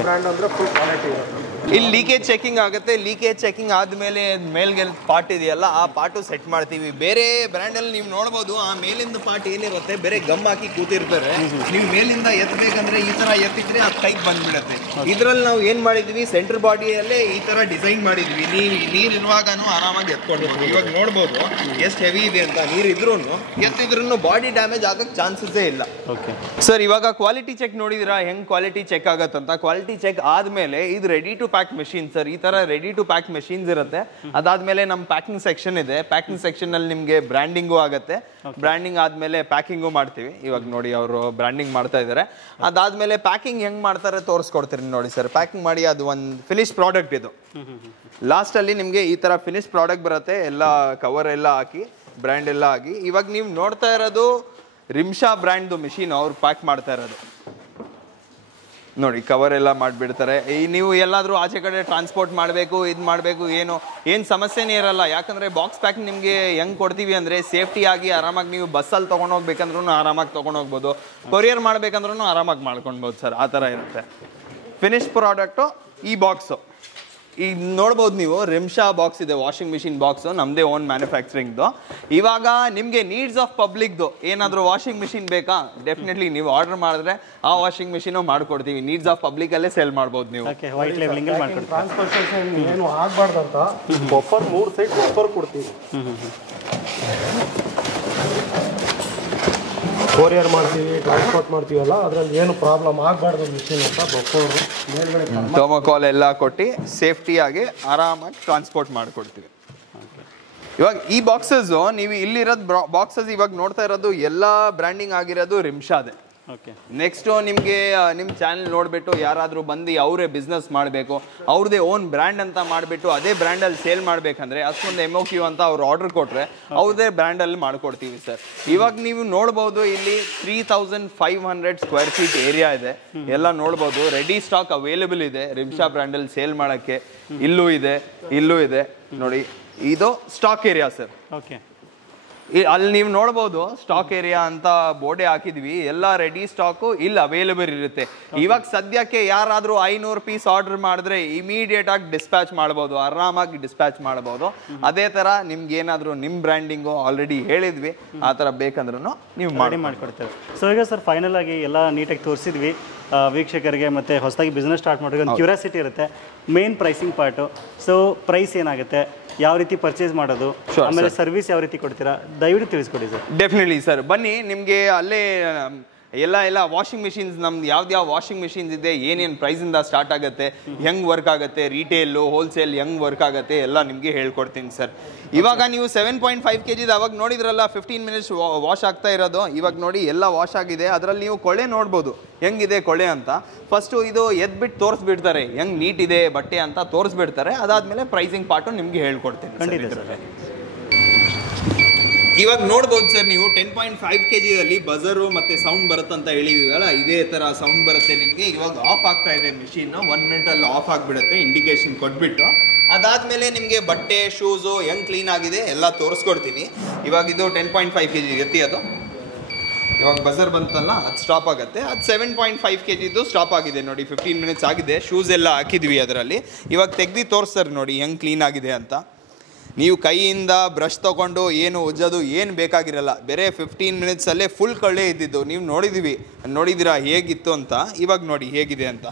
ಬ್ರ್ಯಾಂಡ್ ಅಂದ್ರೆ ಫುಲ್ ಕ್ವಾಲಿಟಿ ಇರುತ್ತೆ. ಇಲ್ಲಿ ಲೀಕೇಜ್ ಚೆಕಿಂಗ್ ಆಗುತ್ತೆ. ಲೀಕೇಜ್ ಚೆಕಿಂಗ್ ಆದ್ಮೇಲೆ ಮೇಲ್ಗೆ ಪಾರ್ಟ್ ಇದೆಯಲ್ಲ ಆ ಪಾರ್ಟು ಸೆಟ್ ಮಾಡ್ತೀವಿ. ಬೇರೆ ಬ್ರ್ಯಾಂಡ್ ಅಲ್ಲಿ ನೀವು ನೋಡ್ಬೋದು, ಆ ಮೇಲಿಂದ ಪಾರ್ಟ್ ಏನಿರುತ್ತೆ ಬೇರೆ ಗಮ್ ಹಾಕಿ ಕೂತಿರ್ತಾರೆ. ನೀವು ಮೇಲಿಂದ ಎತ್ತಬೇಕಂದ್ರೆ ಈ ತರ ಎತ್ತಿದ್ರೆ ಆ ಟೈಪ್ ಬಂದ್ಬಿಡುತ್ತೆ. ಇದ್ರಲ್ಲಿ ನಾವು ಏನ್ ಮಾಡಿದ್ವಿ, ಸೆಂಟರ್ ಬಾಡಿಯಲ್ಲೇ ಈ ತರ ಡಿಸೈನ್ ಮಾಡಿದ್ವಿ. ನೀರಿರುವಾಗನು ಆರಾಮಾಗಿ ಎತ್ಕೊಂಡು ಇವಾಗ ನೋಡ್ಬೋದು ಎಷ್ಟು ಹೆವಿ ಇದೆ ಅಂತ. ನೀರಿದ್ರು ಎತ್ತಿದ್ರು ಬಾಡಿ ಡ್ಯಾಮೇಜ್ ಆಗಕ್ಕೆ ಚಾನ್ಸಸ್ಸೇ ಇಲ್ಲ ಸರ್. ಇವಾಗ ಕ್ವಾಲಿಟಿ ಚೆಕ್ ನೋಡಿದಿರಾ ಹೆಂಗ್ ಕ್ವಾಲಿಟಿ ಚೆಕ್ ಆಗತ್ತಂತ. ಕ್ವಾಲಿಟಿ ಚೆಕ್ ಆದ್ಮೇಲೆ ಇದು ready to pack machine sir. ಈ ತರ ರೆಡಿ ಟು ಪ್ಯಾಕ್ ಮೆಷಿನ್ಸ್ ಇರುತ್ತೆ. ಅದಾದ್ಮೇಲೆ ನಮ್ಮ ಪ್ಯಾಕಿಂಗ್ ಸೆಕ್ಷನ್ ಇದೆ. ಪ್ಯಾಕಿಂಗ್ ಸೆಕ್ಷನ್ ಅಲ್ಲಿ ನಿಮ್ಗೆ ಬ್ರ್ಯಾಂಡಿಂಗು ಆಗುತ್ತೆ. ಬ್ರ್ಯಾಂಡಿಂಗ್ ಆದ್ಮೇಲೆ ಪ್ಯಾಕಿಂಗು ಮಾಡ್ತೀವಿ. ಇವಾಗ ನೋಡಿ ಅವರು ಬ್ರ್ಯಾಂಡಿಂಗ್ ಮಾಡ್ತಾ ಇದ್ದಾರೆ. ಅದಾದ್ಮೇಲೆ ಪ್ಯಾಕಿಂಗ್ ಹೆಂಗ್ ಮಾಡ್ತಾರೆ ತೋರಿಸ್ಕೊಡ್ತೀನಿ ನೋಡಿ ಸರ್. ಪ್ಯಾಕಿಂಗ್ ಮಾಡಿ ಅದು ಒಂದು ಫಿನಿಶ್ ಪ್ರಾಡಕ್ಟ್. ಇದು ಲಾಸ್ಟ್ ಅಲ್ಲಿ ನಿಮ್ಗೆ ಈ ತರ ಫಿನಿಶ್ ಪ್ರಾಡಕ್ಟ್ ಬರುತ್ತೆ. ಎಲ್ಲ ಕವರ್ ಎಲ್ಲ ಹಾಕಿ ಬ್ರ್ಯಾಂಡ್ ಎಲ್ಲ ಆಗಿ. ಇವಾಗ ನೀವು ನೋಡ್ತಾ ಇರೋದು ರಿಮ್ಶಾ ಬ್ರ್ಯಾಂಡ್ದು ಮಿಷಿನ್ ಅವ್ರು ಪ್ಯಾಕ್ ಮಾಡ್ತಾ ಇರೋದು. ನೋಡಿ ಕವರ್ ಎಲ್ಲ ಮಾಡಿಬಿಡ್ತಾರೆ. ಈ ನೀವು ಎಲ್ಲಾದರೂ ಆಚೆ ಕಡೆ ಟ್ರಾನ್ಸ್ಪೋರ್ಟ್ ಮಾಡಬೇಕು, ಇದು ಮಾಡಬೇಕು, ಏನು ಸಮಸ್ಯೆನೇ ಇರಲ್ಲ. ಯಾಕಂದರೆ ಬಾಕ್ಸ್ ಪ್ಯಾಕ್ ನಿಮಗೆ ಹೆಂಗೆ ಕೊಡ್ತೀವಿ ಅಂದರೆ ಸೇಫ್ಟಿಯಾಗಿ ಆರಾಮಾಗಿ ನೀವು ಬಸ್ಸಲ್ಲಿ ತೊಗೊಂಡೋಗ್ಬೇಕಂದ್ರೂ ಆರಾಮಾಗಿ ತೊಗೊಂಡೋಗ್ಬೋದು, ಕೊರಿಯರ್ ಮಾಡಬೇಕಂದ್ರೂ ಆರಾಮಾಗಿ ಮಾಡ್ಕೊಳ್ಬೋದು ಸರ್. ಆ ಥರ ಇರುತ್ತೆ. ಫಿನಿಶ್ ಪ್ರಾಡಕ್ಟು ಈ ಬಾಕ್ಸು ಈಗ ನೋಡ್ಬೋದು ನೀವು. ರಿಮ್ಶಾ ಬಾಕ್ಸ್ ಇದೆ, ವಾಷಿಂಗ್ ಮಿಷಿನ್ ಬಾಕ್ಸು, ನಮ್ಮದೇ ಓನ್ ಮ್ಯಾನುಫ್ಯಾಕ್ಚರಿಂಗ್ದು. ಇವಾಗ ನಿಮಗೆ ನೀಡ್ಸ್ ಆಫ್ ಪಬ್ಲಿಕ್ದು ಏನಾದರೂ ವಾಷಿಂಗ್ ಮಿಷಿನ್ ಬೇಕಾ, ಡೆಫಿನೆಟ್ಲಿ ನೀವು ಆರ್ಡರ್ ಮಾಡಿದ್ರೆ ಆ ವಾಷಿಂಗ್ ಮಿಷಿನು ಮಾಡ್ಕೊಡ್ತೀವಿ. ನೀಡ್ಸ್ ಆಫ್ ಪಬ್ಲಿಕಲ್ಲೇ ಸೇಲ್ ಮಾಡ್ಬೋದು ನೀವು. ಟ್ರಾನ್ಸ್ಪೋರ್ಟೇಷನ್ ಏನು ಆಗಬಾರ್ದಂತ ಬಫರ್ 3 ಸೈಡ್ ಬಫರ್ ಕೊಡ್ತೀವಿ. ಕೊರಿಯರ್ ಮಾಡ್ತೀವಿ, ಟ್ರಾನ್ಸ್ಪೋರ್ಟ್ ಮಾಡ್ತೀವಲ್ಲ, ಅದ್ರಲ್ಲಿ ಏನು ಪ್ರಾಬ್ಲಮ್ ಆಗಬಾರ್ದು ಮಿಷಿನ್ ಅಂತ ಬಫರ್ ಮೇಲ್ಗಡೆ ಥರ್ಮೋಕಾಲ್ ಎಲ್ಲ ಕೊಟ್ಟು ಸೇಫ್ಟಿಯಾಗಿ ಆರಾಮಾಗಿ ಟ್ರಾನ್ಸ್ಪೋರ್ಟ್ ಮಾಡಿಕೊಡ್ತೀವಿ. ಇವಾಗ ಈ ಬಾಕ್ಸಸ್ಸು ನೀವು ಇಲ್ಲಿರೋದು ಬಾಕ್ಸಸ್ ಇವಾಗ ನೋಡ್ತಾ ಇರೋದು ಎಲ್ಲ ಬ್ರ್ಯಾಂಡಿಂಗ್ ಆಗಿರೋದು ರಿಮ್ಶಾದೆ. ಓಕೆ. ನೆಕ್ಸ್ಟು ನಿಮಗೆ ನಿಮ್ಮ ಚಾನಲ್ ನೋಡಿಬಿಟ್ಟು ಯಾರಾದರೂ ಬಂದು ಅವರೇ ಬಿಸ್ನೆಸ್ ಮಾಡಬೇಕು, ಅವ್ರದ್ದೇ ಓನ್ ಬ್ರ್ಯಾಂಡ್ ಅಂತ ಮಾಡಿಬಿಟ್ಟು ಅದೇ ಬ್ರ್ಯಾಂಡಲ್ಲಿ ಸೇಲ್ ಮಾಡಬೇಕಂದ್ರೆ ಅಷ್ಟೊಂದು MOQ ಅಂತ ಅವ್ರು ಆರ್ಡರ್ ಕೊಟ್ಟರೆ ಅವ್ರದ್ದೇ ಬ್ರ್ಯಾಂಡಲ್ಲಿ ಮಾಡಿಕೊಡ್ತೀವಿ ಸರ್. ಇವಾಗ ನೀವು ನೋಡ್ಬೋದು ಇಲ್ಲಿ 3500 ಸ್ಕ್ವೇರ್ ಫೀಟ್ ಏರಿಯಾ ಇದೆ. ಎಲ್ಲ ನೋಡ್ಬೋದು, ರೆಡಿ ಸ್ಟಾಕ್ ಅವೈಲೇಬಲ್ ಇದೆ ರಿಮ್ಶಾ ಬ್ರ್ಯಾಂಡಲ್ಲಿ ಸೇಲ್ ಮಾಡೋಕ್ಕೆ. ಇಲ್ಲೂ ಇದೆ ನೋಡಿ, ಇದು ಸ್ಟಾಕ್ ಏರಿಯಾ ಸರ್. ಓಕೆ. ಅಲ್ಲಿ ನೀವು ನೋಡ್ಬೋದು ಸ್ಟಾಕ್ ಏರಿಯಾ ಅಂತ ಬೋರ್ಡೆ ಹಾಕಿದ್ವಿ. ಎಲ್ಲ ರೆಡಿ ಸ್ಟಾಕು ಇಲ್ಲಿ ಅವೈಲೇಬಲ್ ಇರುತ್ತೆ. ಇವಾಗ ಸದ್ಯಕ್ಕೆ ಯಾರಾದರೂ 500 ಪೀಸ್ ಆರ್ಡರ್ ಮಾಡಿದ್ರೆ ಇಮಿಡಿಯೇಟ್ ಆಗಿ ಡಿಸ್ಪ್ಯಾಚ್ ಮಾಡ್ಬೋದು, ಆರಾಮಾಗಿ ಡಿಸ್ಪ್ಯಾಚ್ ಮಾಡ್ಬೋದು. ಅದೇ ಥರ ನಿಮ್ಗೆ ಏನಾದರೂ ನಿಮ್ಮ ಬ್ರ್ಯಾಂಡಿಂಗು ಆಲ್ರೆಡಿ ಹೇಳಿದ್ವಿ, ಆ ಥರ ಬೇಕಂದ್ರೂ ನೀವು ಮಾಡಿಕೊಡ್ತೇವೆ. ಸೊ ಈಗ ಸರ್ ಫೈನಲ್ ಆಗಿ ಎಲ್ಲ ನೀಟಾಗಿ ತೋರಿಸಿದ್ವಿ ವೀಕ್ಷಕರಿಗೆ. ಮತ್ತು ಹೊಸದಾಗಿ ಬಿಸ್ನೆಸ್ ಸ್ಟಾರ್ಟ್ ಮಾಡೋರಿಗೆ ಒಂದು ಕ್ಯೂರಿಯಾಸಿಟಿ ಇರುತ್ತೆ, main pricing part. So price ಏನಾಗುತ್ತೆ, ಯಾವ ರೀತಿ ಪರ್ಚೇಸ್ ಮಾಡೋದು, ಆಮೇಲೆ ಸರ್ವಿಸ್ ಯಾವ ರೀತಿ ಕೊಡ್ತೀರಾ, ದಯವಿಟ್ಟು ತಿಳಿಸ್ಕೊಡಿ ಸರ್. ಡೆಫಿನೆಟ್ಲಿ ಸರ್, ಬನ್ನಿ ನಿಮಗೆ ಅಲ್ಲೇ ಎಲ್ಲ ವಾಷಿಂಗ್ ಮಿಷಿನ್ಸ್ ನಮ್ದು ಯಾವ್ದು ವಾಷಿಂಗ್ ಮಿಷಿನ್ಸ್ ಇದೆ, ಏನೇನು ಪ್ರೈಸಿಂದ ಸ್ಟಾರ್ಟ್ ಆಗುತ್ತೆ, ಹೆಂಗೆ ವರ್ಕ್ ಆಗುತ್ತೆ, ರಿಟೇಲು ಹೋಲ್ಸೇಲ್ ಹೆಂಗೆ ವರ್ಕ್ ಆಗುತ್ತೆ ಎಲ್ಲ ನಿಮಗೆ ಹೇಳ್ಕೊಡ್ತೀನಿ ಸರ್. ಇವಾಗ ನೀವು 7.5 kg ಅವಾಗ ನೋಡಿದ್ರಲ್ಲ 15 ಮಿನಿಟ್ಸ್ ವಾಶ್ ಆಗ್ತಾ ಇರೋದು. ಇವಾಗ ನೋಡಿ ಎಲ್ಲ ವಾಶ್ ಆಗಿದೆ. ಅದರಲ್ಲಿ ನೀವು ಕೊಳೆ ನೋಡ್ಬೋದು ಹೆಂಗಿದೆ ಕೊಳೆ ಅಂತ. ಫಸ್ಟು ಇದು ಎದ್ಬಿಟ್ಟು ತೋರಿಸ್ಬಿಡ್ತಾರೆ ಹೆಂಗೆ ನೀಟ್ ಇದೆ ಬಟ್ಟೆ ಅಂತ ತೋರಿಸ್ಬಿಡ್ತಾರೆ. ಅದಾದಮೇಲೆ ಪ್ರೈಸಿಂಗ್ ಪಾರ್ಟು ನಿಮಗೆ ಹೇಳ್ಕೊಡ್ತೀನಿ. ಇವಾಗ ನೋಡ್ಬೋದು ಸರ್ ನೀವು 10.5 kg ಬಜರು ಮತ್ತು ಸೌಂಡ್ ಬರುತ್ತಂತ ಹೇಳಿದೀವಲ್ಲ, ಇದೇ ಥರ ಸೌಂಡ್ ಬರುತ್ತೆ ನಿಮಗೆ. ಇವಾಗ ಆಫ್ ಆಗ್ತಾ ಇದೆ ಮಿಷಿನ್, 1 ಮಿನಿಟಲ್ಲಿ ಆಫ್ ಆಗಿಬಿಡುತ್ತೆ ಇಂಡಿಕೇಶನ್ ಕೊಟ್ಬಿಟ್ಟು. ಅದಾದಮೇಲೆ ನಿಮಗೆ ಬಟ್ಟೆ ಶೂಸು ಹೆಂಗೆ ಕ್ಲೀನ್ ಆಗಿದೆ ಎಲ್ಲ ತೋರಿಸ್ಕೊಡ್ತೀನಿ. ಇವಾಗ ಇದು 10.5 kg ಎತ್ತಿ ಅದು ಇವಾಗ ಬಜರ್ ಬಂತಲ್ಲ ಅದು ಸ್ಟಾಪ್ ಆಗುತ್ತೆ. ಅದು 7.5 kg ಸ್ಟಾಪ್ ಆಗಿದೆ ನೋಡಿ. 15 ಮಿನಿಟ್ಸ್ ಆಗಿದೆ. ಶೂಸ್ ಎಲ್ಲ ಹಾಕಿದ್ವಿ ಅದರಲ್ಲಿ. ಇವಾಗ ತೆಗ್ದು ತೋರಿಸ್ತಾರೆ ನೋಡಿ ಹೆಂಗೆ ಕ್ಲೀನ್ ಆಗಿದೆ ಅಂತ. ನೀವು ಕೈಯಿಂದ ಬ್ರಷ್ ತೊಗೊಂಡು ಏನು ಉಜ್ಜೋದು ಏನು ಬೇಕಾಗಿರಲ್ಲ. ಬೇರೆ 15 ಮಿನಿಟ್ಸಲ್ಲೇ ಫುಲ್ ಕಳ್ಳೆ ಇದ್ದಿದ್ದು ನೀವು ನೋಡಿದ್ದೀರಾ ಹೇಗಿತ್ತು ಅಂತ. ಇವಾಗ ನೋಡಿ ಹೇಗಿದೆ ಅಂತ.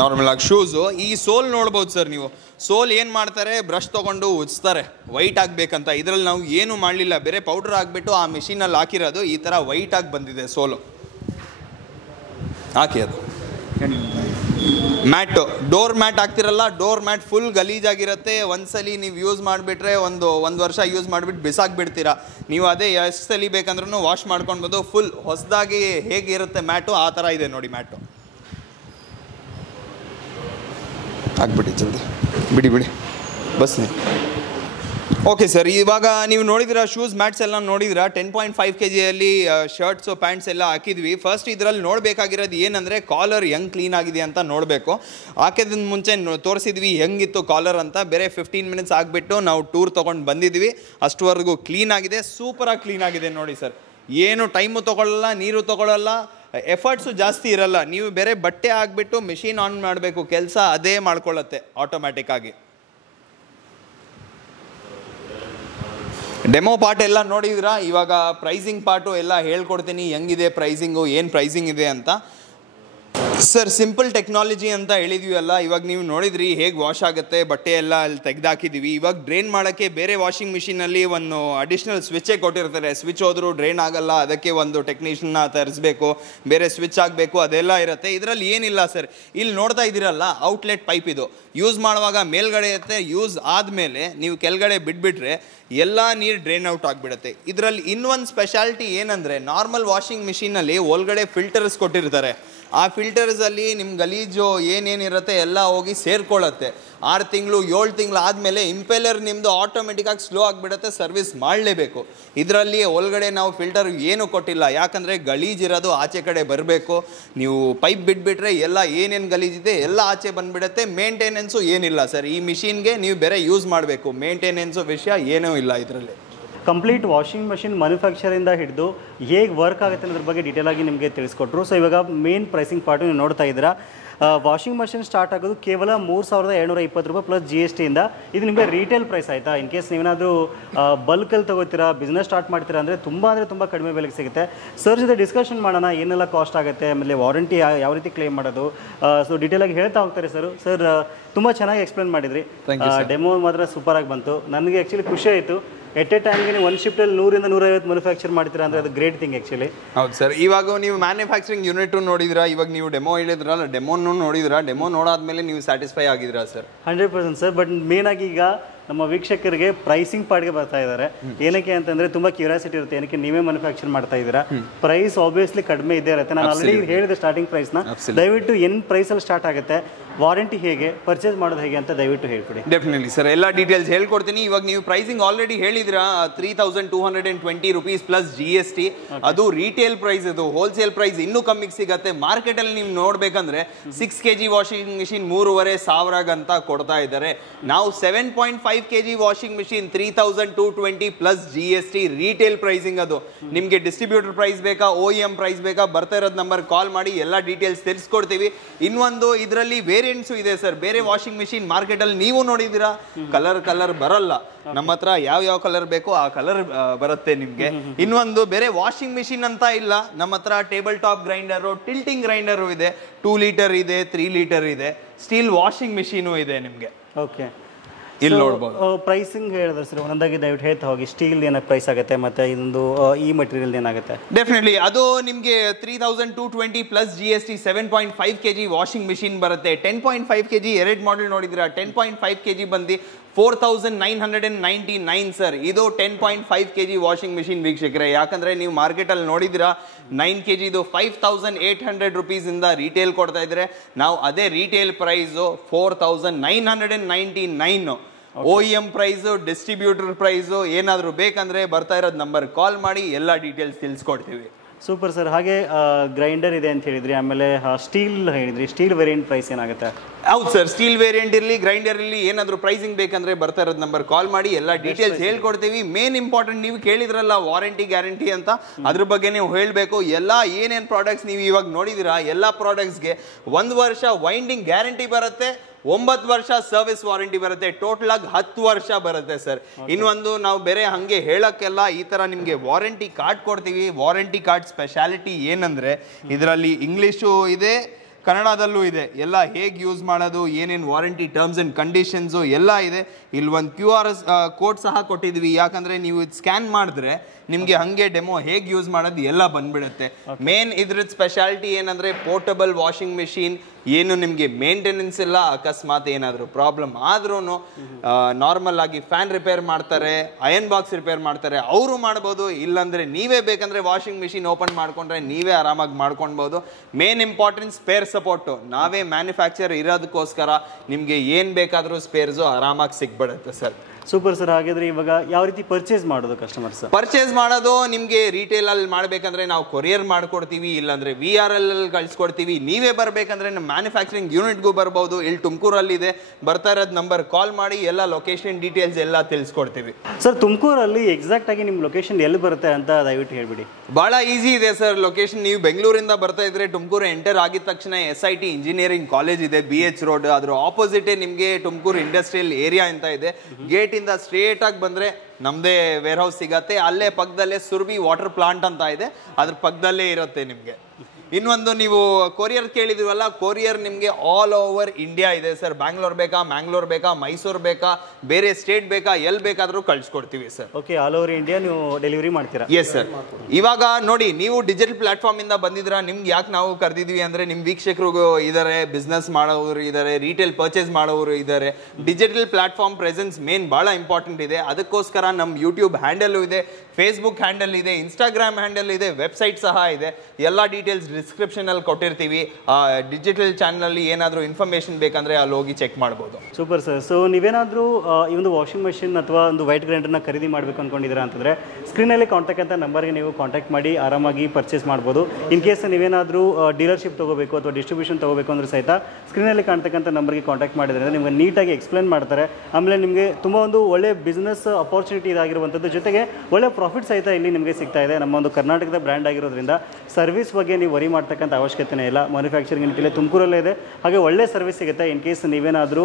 ನಾರ್ಮಲಾಗಿ ಶೂಸು ಈ ಸೋಲ್ ನೋಡ್ಬೋದು ಸರ್ ನೀವು. ಸೋಲ್ ಏನು ಮಾಡ್ತಾರೆ, ಬ್ರಷ್ ತೊಗೊಂಡು ಉಜ್ತಾರೆ ವೈಟ್ ಆಗಬೇಕಂತ. ಇದರಲ್ಲಿ ನಾವು ಏನು ಮಾಡಲಿಲ್ಲ, ಬೇರೆ ಪೌಡ್ರ್ ಹಾಕ್ಬಿಟ್ಟು ಆ ಮಿಷಿನಲ್ಲಿ ಹಾಕಿರೋದು ಈ ಥರ ವೈಟಾಗಿ ಬಂದಿದೆ ಸೋಲು ಹಾಕಿ. ಅದು ಮ್ಯಾಟು ಡೋರ್ ಮ್ಯಾಟ್ ಹಾಕ್ತಿರಲ್ಲ, ಡೋರ್ ಮ್ಯಾಟ್ ಫುಲ್ ಗಲೀಜಾಗಿರುತ್ತೆ. ಒಂದ್ಸಲಿ ನೀವು ಯೂಸ್ ಮಾಡಿಬಿಟ್ರೆ ಒಂದು ವರ್ಷ ಯೂಸ್ ಮಾಡಿಬಿಟ್ಟು ಬಿಸಾಕ್ಬಿಡ್ತೀರಾ. ನೀವು ಅದೇ ಎಷ್ಟು ಸಲ ಬೇಕಂದ್ರೂ ವಾಶ್ ಮಾಡ್ಕೊಳ್ಬೋದು. ಫುಲ್ ಹೊಸದಾಗಿ ಹೇಗಿರುತ್ತೆ ಮ್ಯಾಟು ಆ ಥರ ಇದೆ ನೋಡಿ ಮ್ಯಾಟು. ಹಾಕ್ಬಿಡಿ ಜಲ್ದಿ, ಬಿಡಿ ಬಸ್ ನೀವು. ಓಕೆ ಸರ್, ಇವಾಗ ನೀವು ನೋಡಿದಿರ ಶೂಸ್ ಮ್ಯಾಟ್ಸ್ ಎಲ್ಲ ನೋಡಿದಿರ. 10.5 kg ಶರ್ಟ್ಸು ಪ್ಯಾಂಟ್ಸ್ ಎಲ್ಲ ಹಾಕಿದ್ವಿ. ಫಸ್ಟ್ ಇದರಲ್ಲಿ ನೋಡಬೇಕಾಗಿರೋದು ಏನಂದರೆ ಕಾಲರ್ ಹೆಂಗೆ ಕ್ಲೀನ್ ಆಗಿದೆ ಅಂತ ನೋಡಬೇಕು. ಹಾಕಿದ ಮುಂಚೆ ತೋರಿಸಿದ್ವಿ ಹೆಂಗಿತ್ತು ಕಾಲರ್ ಅಂತ. ಬೇರೆ 15 ಮಿನಿಟ್ಸ್ ಆಗಿಬಿಟ್ಟು ನಾವು ಟೂರ್ ತೊಗೊಂಡು ಬಂದಿದ್ವಿ. ಅಷ್ಟುವರೆಗೂ ಕ್ಲೀನ್ ಆಗಿದೆ, ಸೂಪರಾಗಿ ಕ್ಲೀನ್ ಆಗಿದೆ ನೋಡಿ ಸರ್. ಏನು ಟೈಮು ತೊಗೊಳ್ಳಲ್ಲ, ನೀರು ತೊಗೊಳ್ಳಲ್ಲ, ಎಫರ್ಟ್ಸು ಜಾಸ್ತಿ ಇರಲ್ಲ. ನೀವು ಬೇರೆ ಬಟ್ಟೆ ಹಾಕ್ಬಿಟ್ಟು ಮಿಷಿನ್ ಆನ್ ಮಾಡಬೇಕು, ಕೆಲಸ ಅದೇ ಮಾಡ್ಕೊಳ್ಳುತ್ತೆ ಆಟೋಮ್ಯಾಟಿಕ್ಕಾಗಿ. ಡೆಮೋ ಪಾರ್ಟ್ ಎಲ್ಲ ನೋಡಿದ್ರಾ. ಇವಾಗ ಪ್ರೈಸಿಂಗ್ ಪಾರ್ಟು ಎಲ್ಲ ಹೇಳ್ಕೊಡ್ತೀನಿ ಹೆಂಗಿದೆ ಪ್ರೈಸಿಂಗು, ಏನು ಪ್ರೈಸಿಂಗ್ ಇದೆ ಅಂತ. ಸರ್ ಸಿಂಪಲ್ ಟೆಕ್ನಾಲಜಿ ಅಂತ ಹೇಳಿದ್ವಿ. ಇವಾಗ ನೀವು ನೋಡಿದ್ರಿ ಹೇಗೆ ವಾಶ್ ಆಗುತ್ತೆ, ಬಟ್ಟೆ ಎಲ್ಲ ಅಲ್ಲಿ ತೆಗೆದಾಕಿದ್ದೀವಿ. ಇವಾಗ ಡ್ರೈನ್ ಮಾಡೋಕ್ಕೆ ಬೇರೆ ವಾಷಿಂಗ್ ಮಿಷಿನಲ್ಲಿ ಒಂದು ಅಡಿಷ್ನಲ್ ಸ್ವಿಚ್ಚೇ ಕೊಟ್ಟಿರ್ತಾರೆ. ಸ್ವಿಚ್ ಹೋದರೂ ಡ್ರೈನ್ ಆಗಲ್ಲ, ಅದಕ್ಕೆ ಒಂದು ಟೆಕ್ನಿಷಿಯನ್ನ ತರಿಸ್ಬೇಕು, ಬೇರೆ ಸ್ವಿಚ್ ಆಗಬೇಕು, ಅದೆಲ್ಲ ಇರುತ್ತೆ. ಇದರಲ್ಲಿ ಏನಿಲ್ಲ ಸರ್. ಇಲ್ಲಿ ನೋಡ್ತಾ ಇದ್ದೀರಲ್ಲ ಔಟ್ಲೆಟ್ ಪೈಪ್, ಇದು ಯೂಸ್ ಮಾಡುವಾಗ ಮೇಲ್ಗಡೆ ಇರುತ್ತೆ, ಯೂಸ್ ಆದಮೇಲೆ ನೀವು ಕೆಳಗಡೆ ಬಿಟ್ಬಿಟ್ರೆ ಎಲ್ಲ ನೀರು ಡ್ರೈನ್ ಔಟ್ ಆಗಿಬಿಡುತ್ತೆ. ಇದರಲ್ಲಿ ಇನ್ನೊಂದು ಸ್ಪೆಷಾಲಿಟಿ ಏನಂದರೆ, ನಾರ್ಮಲ್ ವಾಷಿಂಗ್ ಮಿಷಿನಲ್ಲಿ ಒಳಗಡೆ ಫಿಲ್ಟರ್ಸ್ ಕೊಟ್ಟಿರ್ತಾರೆ. ಆ ಫಿಲ್ಟರ್ಸ್ ಇಯರ್ಸಲ್ಲಿ ನಿಮ್ಮ ಗಲೀಜು ಏನೇನಿರುತ್ತೆ ಎಲ್ಲ ಹೋಗಿ ಸೇರ್ಕೊಳ್ಳುತ್ತೆ. 6 ತಿಂಗಳು 7 ತಿಂಗಳು ಆದಮೇಲೆ ಇಂಪೆಲ್ಲರ್ ನಿಮ್ಮದು ಆಟೋಮೆಟಿಕ್ಕಾಗಿ ಸ್ಲೋ ಆಗಿಬಿಡುತ್ತೆ, ಸರ್ವಿಸ್ ಮಾಡಲೇಬೇಕು. ಇದರಲ್ಲಿ ಒಳಗಡೆ ನಾವು ಫಿಲ್ಟರ್ ಏನೂ ಕೊಟ್ಟಿಲ್ಲ, ಯಾಕಂದರೆ ಗಲೀಜಿರೋದು ಆಚೆ ಕಡೆ ಬರಬೇಕು. ನೀವು ಪೈಪ್ ಬಿಟ್ಬಿಟ್ರೆ ಎಲ್ಲ ಏನೇನು ಗಲೀಜಿದೆ ಎಲ್ಲ ಆಚೆ ಬಂದುಬಿಡುತ್ತೆ. ಮೇಂಟೆನೆನ್ಸು ಏನಿಲ್ಲ ಸರ್, ಈ ಮಿಷಿನ್ಗೆ ನೀವು ಬೇರೆ ಯೂಸ್ ಮಾಡಬೇಕು, ಮೇಂಟೆನೆನ್ಸು ವಿಷಯ ಏನೂ ಇಲ್ಲ ಇದರಲ್ಲಿ. ಕಂಪ್ಲೀಟ್ ವಾಷಿಂಗ್ ಮಷಿನ್ ಮ್ಯಾನುಫ್ಯಾಕ್ಚರಿಂದ ಹಿಡಿದು ಹೇಗೆ ವರ್ಕ್ ಆಗುತ್ತೆ ಅನ್ನೋದ್ರ ಬಗ್ಗೆ ಡೀಟೇಲಾಗಿ ನಿಮಗೆ ತಿಳಿಸ್ಕೊಟ್ರು. ಸೊ ಇವಾಗ ಮೇನ್ ಪ್ರೈಸಿಂಗ್ ಪಾರ್ಟು ನೀವು ನೋಡ್ತಾ ಇದ್ದೀರಾ. ವಾಷಿಂಗ್ ಮಷಿನ್ ಸ್ಟಾರ್ಟ್ ಆಗೋದು ಕೇವಲ 3720 ರೂಪಾಯಿ ಪ್ಲಸ್ GST ಇಂದ. ಇದು ನಿಮಗೆ ರೀಟೇಲ್ ಪ್ರೈಸ್ ಆಯಿತಾ. ಇನ್ ಕೇಸ್ ನೀವೇನಾದರೂ ಬಲ್ಕಲ್ಲಿ ತೊಗೋತೀರಾ, ಬಿಸ್ನೆಸ್ ಸ್ಟಾರ್ಟ್ ಮಾಡ್ತೀರಾ ಅಂದರೆ ತುಂಬ ಕಡಿಮೆ ಬೆಲೆಗೆ ಸಿಗುತ್ತೆ. ಸರ್ ಜೊತೆ ಡಿಸ್ಕಷನ್ ಮಾಡೋಣ, ಏನೆಲ್ಲ ಕಾಸ್ಟ್ ಆಗುತ್ತೆ, ಆಮೇಲೆ ವಾರಂಟಿ ಯಾವ ರೀತಿ ಕ್ಲೇಮ್ ಮಾಡೋದು. ಸೊ ಡೀಟೇಲಾಗಿ ಹೇಳ್ತಾ ಹೋಗ್ತಾರೆ ಸರ್. ತುಂಬ ಚೆನ್ನಾಗಿ ಎಕ್ಸ್ಪ್ಲೇನ್ ಮಾಡಿದ್ರಿ. ಡೆಮೋ ಮಾತ್ರ ಸೂಪರಾಗಿ ಬಂತು. ನನಗೆ ಆ್ಯಕ್ಚುಲಿ ಖುಷಿ ಆಯಿತು. ಎಟ್ ಎ ಟೈಮ್ಗೆ ನೀವು 1 ಶಿಫ್ಟಲ್ಲಿ 100 ಇಂದ 150 ಮ್ಯಾನುಫ್ಯಾಕ್ಚರ್ ಮಾಡ್ತೀರಾ ಅಂದರೆ ಅದು ಗ್ರೇಟ್ ಥಿಂಗ್ ಆ್ಯಕ್ಚುಲಿ. ಹೌದು ಸರ್. ಇವಾಗ ನೀವು ಮ್ಯಾನುಫ್ಯಾಕ್ಚರಿಂಗ್ ಯೂನಿಟು ನೋಡಿದ್ರಾ, ಇವಾಗ ನೀವು ಡೆಮೋ ಹೇಳಿದ್ರಲ್ಲ, ಡೆಮೋನು ನೋಡಿದ್ರಾ, ಡೆಮೋ ನೋಡಾದ್ಮೇಲೆ ನೀವು ಸ್ಯಾಟಿಸ್ಫೈ ಆಗಿದ್ರಾ ಸರ್? 100% ಸರ್. ಬಟ್ ಮೇನಾಗಿ ಈಗ ನಮ್ಮ ವೀಕ್ಷಕರಿಗೆ ಪ್ರೈಸಿಂಗ್ ಪಾರ್ಟ್ಗೆ ಬರ್ತಾ ಇದ್ದಾರೆ. ಏನಕ್ಕೆ ಅಂತಂದರೆ ತುಂಬ ಕ್ಯೂರಿಯಾಸಿಟಿ ಇರುತ್ತೆ, ಏನಕ್ಕೆ ನೀವೇ ಮ್ಯಾನುಫ್ಯಾಕ್ಚರ್ ಮಾಡ್ತಾ ಇದ್ದೀರಾ. ಪ್ರೈಸ್ ಆಬ್ವಿಯಸ್ಲಿ ಕಡಿಮೆ ಇದ್ದೇ ಇರುತ್ತೆ. ನಾನು ಆಲ್ರೆಡಿ ಹೇಳಿದೆ ಸ್ಟಾರ್ಟಿಂಗ್ ಪ್ರೈಸ್ನ. ದಯವಿಟ್ಟು ಏನು ಪ್ರೈಸಲ್ಲಿ ಸ್ಟಾರ್ಟ್ ಆಗುತ್ತೆ, ವಾರಂಟಿ ಹೇಗೆ, ಪರ್ಚೇಸ್ ಮಾಡೋದು ಹೇಗೆ ಅಂತ ದಯವಿಟ್ಟು ಹೇಳ್ಕೊಡಿ. ಡೆಫಿನೆಟ್ಲಿ ಸರ್, ಎಲ್ಲ ಡೀಟೇಲ್ಸ್ ಹೇಳ್ಕೊಡ್ತೀನಿ. ಇವಾಗ ನೀವು ಪ್ರೈಸಿಂಗ್ ಆಲ್ರೆಡಿ ಹೇಳಿದ್ರಾ, 3220 ರೂಪೀಸ್ ಪ್ಲಸ್ GST. ಅದು ರೀಟೇಲ್ ಪ್ರೈಸ್. ಇದು ಹೋಲ್ಸೇಲ್ ಪ್ರೈಸ್ ಇನ್ನೂ ಕಮ್ಮಿಗೆ ಸಿಗುತ್ತೆ. ಮಾರ್ಕೆಟಲ್ಲಿ ನೀವು ನೋಡ್ಬೇಕಂದ್ರೆ 6 kg ವಾಷಿಂಗ್ ಮಿಷಿನ್ 3500 ಅಂತ ಕೊಡ್ತಾ ಇದ್ದಾರೆ. ನಾವು 7.5 kg washing machine 3220 plus GST retail pricing. ಅದು ನಿಮಗೆ ಡಿಸ್ಟ್ರಿಬ್ಯೂಟರ್ ಪ್ರೈಸ್ ಬೇಕಾ, OEM ಪ್ರೈಸ್ ಬೇಕಾ, ಬರ್ತಾ ಇರೋದು ನಂಬರ್ ಕಾಲ್ ಮಾಡಿ ಎಲ್ಲ ಡೀಟೇಲ್ಸ್ ತಿಳಿಸ್ಕೊಡ್ತೀವಿ. ಇನ್ನೊಂದು ಇದರಲ್ಲಿ ವೇರಿಯಂಟ್ಸು ಇದೆ ಸರ್. ಬೇರೆ ವಾಷಿಂಗ್ ಮಿಷಿನ್ ಮಾರ್ಕೆಟಲ್ಲಿ ನೀವು ನೋಡಿದ್ದೀರಾ, ಕಲರ್ ಬರಲ್ಲ. ನಮ್ಮ ಹತ್ರ ಯಾವ ಕಲರ್ ಬೇಕೋ ಆ ಕಲರ್ ಬರುತ್ತೆ ನಿಮಗೆ. ಇನ್ನೊಂದು ಬೇರೆ ವಾಷಿಂಗ್ ಮಿಷಿನ್ ಅಂತ ಇಲ್ಲ, ನಮ್ಮ ಹತ್ರ table top grinder, tilting grinder ಇದೆ, 2 ಲೀಟರ್ ಇದೆ, 3 ಲೀಟರ್ ಇದೆ, ಸ್ಟೀಲ್ ವಾಷಿಂಗ್ ಮಿಷಿನು ಇದೆ ನಿಮಗೆ. ಓಕೆ, ಇಲ್ಲಿ ನೋಡ್ಬೋದು. ಪ್ರೈಸಿಂಗ್ ಹೇಳಿದ್ರೆ ಸರ್ ಒಂದೊಂದಾಗಿ ದಯವಿಟ್ಟು ಹೇಳ್ತಾ ಹೋಗಿ. ಸ್ಟೀಲ್ ಏನಾಗ ಪ್ರೈಸ್ ಆಗುತ್ತೆ, ಮತ್ತೆ ಇದೊಂದು ಈ ಮಟೀರಿಯಲ್ ಏನಾಗುತ್ತೆ? ಡೆಫಿನೆಟ್ಲಿ ಅದು ನಿಮಗೆ 3220 plus GST 7.5 kg washing machine ಬರುತ್ತೆ. 10.5 kg ಎರಡು ಮಾಡೆಲ್ ನೋಡಿದಿರಾ. 10.5 kg ಬಂದು 4999 ಸರ್. ಇದು 10.5 kg ವಾಷಿಂಗ್ ಮಿಷಿನ್ ವೀಕ್ಷಕರೇ. ಯಾಕಂದ್ರೆ ನೀವು ಮಾರ್ಕೆಟಲ್ಲಿ ನೋಡಿದಿರಾ 9 kg ಇದು 5800 ರೂಪೀಸ್ ಇಂದ ರೀಟೇಲ್ ಕೊಡ್ತಾ ಇದ್ರೆ, ನಾವು ಅದೇ retail price 4999. OEM price, distributor price ಏನಾದರೂ ಬೇಕಂದ್ರೆ ಬರ್ತಾ ಇರೋದು ನಂಬರ್ ಕಾಲ್ ಮಾಡಿ ಎಲ್ಲ ಡೀಟೇಲ್ಸ್ ತಿಳಿಸ್ಕೊಡ್ತೀವಿ. Super sir. ಹಾಗೆ ಗ್ರೈಂಡರ್ ಇದೆ ಅಂತ ಹೇಳಿದ್ರಿ, ಆಮೇಲೆ ಸ್ಟೀಲ್ ಹೇಳಿದ್ರಿ. ಸ್ಟೀಲ್ ವೇರಿಯಂಟ್ ಪ್ರೈಸ್ ಏನಾಗುತ್ತೆ? ಹೌದು ಸರ್, ಸ್ಟೀಲ್ ವೇರಿಯಂಟ್ ಇರಲಿ, ಗ್ರೈಂಡರ್ ಇರಲಿ, ಏನಾದರೂ ಪ್ರೈಸಿಂಗ್ ಬೇಕಂದ್ರೆ ಬರ್ತಾ ಇರೋದು ನಂಬರ್ ಕಾಲ್ ಮಾಡಿ ಎಲ್ಲ ಡೀಟೇಲ್ಸ್ ಹೇಳ್ಕೊಡ್ತೀವಿ. ಮೇನ್ ಇಂಪಾರ್ಟೆಂಟ್, ನೀವು ಕೇಳಿದ್ರಲ್ಲ ವಾರಂಟಿ ಗ್ಯಾರಂಟಿ ಅಂತ, ಅದ್ರ ಬಗ್ಗೆ ನೀವು ಹೇಳಬೇಕು. ಎಲ್ಲ ಏನೇನು ಪ್ರಾಡಕ್ಟ್ಸ್ ನೀವು ಇವಾಗ ನೋಡಿದಿರಾ, ಎಲ್ಲ ಪ್ರಾಡಕ್ಟ್ಸ್ಗೆ 1 ವರ್ಷ ವೈಂಡಿಂಗ್ ಗ್ಯಾರಂಟಿ ಬರುತ್ತೆ, 9 ವರ್ಷ ಸರ್ವಿಸ್ ವಾರಂಟಿ ಬರುತ್ತೆ, ಟೋಟಲ್ ಆಗಿ 10 ವರ್ಷ ಬರುತ್ತೆ ಸರ್. ಇನ್ನೊಂದು ನಾವು ಬೇರೆ ಹಂಗೆ ಹೇಳಕ್ಕೆಲ್ಲ ಈ ತರ ನಿಮ್ಗೆ ವಾರಂಟಿ ಕಾರ್ಡ್ ಕೊಡ್ತೀವಿ. ವಾರಂಟಿ ಕಾರ್ಡ್ ಸ್ಪೆಷಾಲಿಟಿ ಏನಂದ್ರೆ ಇದರಲ್ಲಿ ಇಂಗ್ಲಿಷು ಇದೆ, ಕನ್ನಡದಲ್ಲೂ ಇದೆ. ಎಲ್ಲ ಹೇಗೆ ಯೂಸ್ ಮಾಡೋದು, ಏನೇನು ವಾರಂಟಿ ಟರ್ಮ್ಸ್ ಅಂಡ್ ಕಂಡೀಷನ್ಸು ಎಲ್ಲ ಇದೆ. ಇಲ್ಲಿ ಒಂದು QR ಕೋಡ್ ಸಹ ಕೊಟ್ಟಿದ್ವಿ, ಯಾಕಂದ್ರೆ ನೀವು ಇದು ಸ್ಕ್ಯಾನ್ ಮಾಡಿದ್ರೆ ನಿಮಗೆ ಹಂಗೆ ಡೆಮೋ ಹೇಗೆ ಯೂಸ್ ಮಾಡೋದು ಎಲ್ಲ ಬಂದ್ಬಿಡುತ್ತೆ. ಮೇನ್ ಇದ್ರದ್ದು ಸ್ಪೆಷಾಲಿಟಿ ಏನಂದ್ರೆ ಪೋರ್ಟಬಲ್ ವಾಷಿಂಗ್ ಮಿಷಿನ್, ಏನು ನಿಮಗೆ ಮೇಂಟೆನೆನ್ಸ್ ಇಲ್ಲ. ಅಕಸ್ಮಾತ್ ಏನಾದರೂ ಪ್ರಾಬ್ಲಮ್ ಆದ್ರೂ ನಾರ್ಮಲ್ ಆಗಿ ಫ್ಯಾನ್ ರಿಪೇರ್ ಮಾಡ್ತಾರೆ, ಅಯನ್ ಬಾಕ್ಸ್ ರಿಪೇರ್ ಮಾಡ್ತಾರೆ, ಅವರು ಮಾಡ್ಬೋದು. ಇಲ್ಲಾಂದ್ರೆ ನೀವೇ ಬೇಕಂದ್ರೆ ವಾಷಿಂಗ್ ಮಿಷಿನ್ ಓಪನ್ ಮಾಡ್ಕೊಂಡ್ರೆ ನೀವೇ ಆರಾಮಾಗಿ ಮಾಡ್ಕೊಳ್ಬೋದು. ಮೇನ್ ಇಂಪಾರ್ಟೆಂಟ್ ಸ್ಪೇರ್ ಸಪೋರ್ಟು, ನಾವೇ ಮ್ಯಾನುಫ್ಯಾಕ್ಚರ್ ಇರೋದಕ್ಕೋಸ್ಕರ ನಿಮಗೆ ಏನು ಬೇಕಾದರೂ ಸ್ಪೇರ್ಸು ಆರಾಮಾಗಿ ಸಿಗ್ಬಿಡುತ್ತೆ ಸರ್. Super sir. ಹಾಗಿದ್ರೆ ಇವಾಗ ಯಾವ ರೀತಿ ಪರ್ಚೇಸ್ ಮಾಡೋದು ಕಸ್ಟಮರ್ಸ್? ಪರ್ಚೇಸ್ ಮಾಡೋದು ನಿಮಗೆ ರಿಟೇಲ್ ಅಲ್ಲಿ ಮಾಡ್ಬೇಕಂದ್ರೆ ನಾವು ಕೊರಿಯರ್ ಮಾಡ್ಕೊಡ್ತೀವಿ, ಇಲ್ಲಾಂದ್ರೆ VRL ಅಲ್ಲಿ ಕಳ್ಸಿಕೊಡ್ತೀವಿ. ನೀವೇ ಬರ್ಬೇಕಂದ್ರೆ ನಮ್ಮ ಮ್ಯಾನುಫ್ಯಾಕ್ಚರಿಂಗ್ ಯೂನಿಟ್ಗೂ ಬರ್ಬೋದು. ಇಲ್ಲಿ ತುಮಕೂರಲ್ಲಿ ಇದೆ, ಬರ್ತಾ ಇರೋದು ನಂಬರ್ ಕಾಲ್ ಮಾಡಿ ಎಲ್ಲ ಲೊಕೇಶನ್ ಡೀಟೇಲ್ಸ್ ಎಲ್ಲ ತಿಳಿಸ್ಕೊಡ್ತೀವಿ. ಸರ್, ತುಮಕೂರಲ್ಲಿ ಎಕ್ಸಾಕ್ಟ್ ಆಗಿ ನಿಮ್ಮ ಲೊಕೇಶನ್ ಎಲ್ಲಿ ಬರುತ್ತೆ ಅಂತ ದಯವಿಟ್ಟು ಹೇಳ್ಬಿಡಿ. ಬಹಳ ಈಸಿ ಇದೆ ಸರ್ ಲೊಕೇಶನ್. ನೀವು ಬೆಂಗಳೂರಿಂದ ಬರ್ತಾ ಇದ್ರೆ ತುಮಕೂರು ಎಂಟರ್ ಆಗಿದ ತಕ್ಷಣ SIT ಇಂಜಿನಿಯರಿಂಗ್ ಕಾಲೇಜ್ ಇದೆ, BH ರೋಡ್. ಅದ್ರ ಆಪೋಸಿಟ್ ನಿಮಗೆ ತುಮಕೂರು ಇಂಡಸ್ಟ್ರಿಯಲ್ ಏರಿಯಾ ಅಂತ ಇದೆ. ಗೇಟ್ ಇಂದ ಸ್ಟ್ರೇಟ್ ಆಗಿ ಬಂದ್ರೆ ನಮ್ದೇ ವೇರ್ ಹೌಸ್ ಸಿಗತ್ತೆ. ಅಲ್ಲೇ ಪಕ್ಕದಲ್ಲೇ ಸುರ್ಬಿ ವಾಟರ್ ಪ್ಲಾಂಟ್ ಅಂತ ಇದೆ, ಅದ್ರ ಪಕ್ಕದಲ್ಲೇ ಇರುತ್ತೆ ನಿಮ್ಗೆ. ಇನ್ನೊಂದು ನೀವು ಕೊರಿಯರ್ ಕೇಳಿದ್ವಲ್ಲ, ಕೊರಿಯರ್ ನಿಮಗೆ ಆಲ್ ಓವರ್ ಇಂಡಿಯಾ ಇದೆ ಸರ್. ಬ್ಯಾಂಗ್ಳೂರ್ ಬೇಕಾ, ಮ್ಯಾಂಗ್ಳೂರ್ ಬೇಕಾ, ಮೈಸೂರು ಬೇಕಾ, ಬೇರೆ ಸ್ಟೇಟ್ ಬೇಕಾ, ಎಲ್ಲಿ ಬೇಕಾದ್ರೂ ಕಳ್ಸಿಕೊಡ್ತೀವಿ sir. Okay, all over India ನೀವು ಡೆಲಿವರಿ ಮಾಡ್ತೀರಾ? Yes sir. ಇವಾಗ ನೋಡಿ, ನೀವು ಡಿಜಿಟಲ್ ಪ್ಲಾಟ್ಫಾರ್ಮ್ ಇಂದ ಬಂದಿದ್ರ, ನಿಮ್ಗೆ ಯಾಕೆ ನಾವು ಕರೆದಿದ್ವಿ ಅಂದ್ರೆ ನಿಮ್ಮ ವೀಕ್ಷಕರಿಗೂ ಇದಾರೆ, ಬಿಸ್ನೆಸ್ ಮಾಡೋರು ಇದಾರೆ, ರಿಟೇಲ್ ಪರ್ಚೇಸ್ ಮಾಡೋರು ಇದಾರೆ. ಡಿಜಿಟಲ್ ಪ್ಲಾಟ್ಫಾರ್ಮ್ ಪ್ರೆಸೆನ್ಸ್ ಮೇನ್ ಬಹಳ ಇಂಪಾರ್ಟೆಂಟ್ ಇದೆ. ಅದಕ್ಕೋಸ್ಕರ ನಮ್ಮ ಯೂಟ್ಯೂಬ್ ಹ್ಯಾಂಡಲ್ ಇದೆ, ಫೇಸ್ಬುಕ್ ಹ್ಯಾಂಡಲ್ ಇದೆ, ಇನ್ಸ್ಟಾಗ್ರಾಮ್ ಹ್ಯಾಂಡಲ್ ಇದೆ, ವೆಬ್ಸೈಟ್ ಸಹ ಇದೆ. ಎಲ್ಲ ಡೀಟೇಲ್ಸ್ ಡಿಸ್ಕ್ರಿಪ್ಷನಲ್ಲಿ ಕೊಟ್ಟಿರ್ತೀವಿ. ಡಿಜಿಟಲ್ ಚಾನಲಲ್ಲಿ ಏನಾದರೂ ಇನ್ಫಾರ್ಮೇಷನ್ ಬೇಕಂದರೆ ಅಲ್ಲಿ ಹೋಗಿ ಚೆಕ್ ಮಾಡ್ಬೋದು. Super sir. ಸೊ ನೀವೇನಾದರೂ ಈ ಒಂದು ವಾಷಿಂಗ್ ಮೆಷಿನ್ ಅಥವಾ ಒಂದು ವೈಟ್ ಗ್ರೈಂಡರ್ನ ಖರೀದಿ ಮಾಡಬೇಕು ಅಂದ್ಕೊಂಡಿದ್ದೀರಾ ಅಂತಂದರೆ ಸ್ಕ್ರೀನಲ್ಲಿ ಕಾಂಟ್ಯಾಕ್ಟ್ ಅಂತ ನಂಬರ್ಗೆ ನೀವು ಕಾಂಟ್ಯಾಕ್ಟ್ ಮಾಡಿ ಆರಾಮಾಗಿ ಪರ್ಚೇಸ್ ಮಾಡ್ಬೋದು. ಇನ್ ಕೇಸ್ ನೀವೇನಾದರೂ ಡೀಲರ್ಶಿಪ್ ತೊಗೋಬೇಕು ಅಥವಾ ಡಿಸ್ಟ್ರಿಬ್ಯೂಷನ್ ತೊಗೋಬೇಕು ಅಂದ್ರೆ ಸಹಿತ ಸ್ಕ್ರೀನಲ್ಲಿ ಕಾಣ್ತಕ್ಕಂಥ ನಂಬರ್ಗೆ ಕಾಂಟ್ಯಾಕ್ಟ್ ಮಾಡಿದ್ರೆ ನಿಮಗೆ ನೀಟಾಗಿ ಎಕ್ಸ್ಪ್ಲೇನ್ ಮಾಡ್ತಾರೆ. ಆಮೇಲೆ ನಿಮಗೆ ತುಂಬ ಒಂದು ಒಳ್ಳೆ ಬಿಸ್ನೆಸ್ ಅಪಾರ್ಚುನಿಟಿ ಇದಾಗಿರುವಂಥದ್ದು, ಜೊತೆಗೆ ಒಳ್ಳೆ ಪ್ರಾಫಿಟ್ ಸಹಿತ ಇಲ್ಲಿ ನಿಮಗೆ ಸಿಗ್ತಾ ಇದೆ. ನಮ್ಮ ಒಂದು ಕರ್ನಾಟಕದ ಬ್ರ್ಯಾಂಡ್ ಆಗಿರೋದ್ರಿಂದ ಸರ್ವಿಸ್ ಬಗ್ಗೆ ನೀವು ವರಿ ಮಾಡ್ತಕ್ಕಂಥ ಅವಶ್ಯಕತೆನೇ ಇಲ್ಲ. ಮ್ಯಾನುಫ್ಯಾಕ್ಚರಿಂಗ್ ಯೂನಿಟ್ ತುಮಕೂರಲ್ಲೇ ಇದೆ, ಹಾಗೆ ಒಳ್ಳೆ ಸರ್ವಿಸ್ ಸಿಗುತ್ತೆ. ಇನ್ ಕೇಸ್ ನೀವೇನಾದರೂ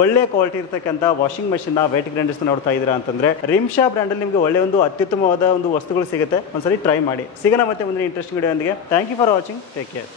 ಒಳ್ಳೆ ಕ್ವಾಲಿಟಿ ಇರತಕ್ಕಂಥ ವಾಷಿಂಗ್ ಮೆಷಿನ್ನ ವೈಟ್ ಗ್ರೈಂಡರ್ಸ್ ನೋಡ್ತಾ ಇದ್ದೀರಾ ಅಂತಂದರೆ ರಿಮ್ಶಾ ಬ್ರ್ಯಾಂಡಲ್ಲಿ ನಿಮಗೆ ಒಳ್ಳೆ ಒಂದು ಅತ್ಯುತ್ತಮವಾದ ಒಂದು ವಸ್ತುಗಳು ಸಿಗುತ್ತೆ. ಒಂದ್ಸರಿ ಟ್ರೈ ಮಾಡಿ. ಸಿಗೋಣ ಮತ್ತೆ ಮುಂದಿನ ಇಂಟ್ರೆಸ್ಟಿಂಗ್ ವಿಡಿಯೋ ಒಂದಿಗೆ. Thank you for watching. Take care.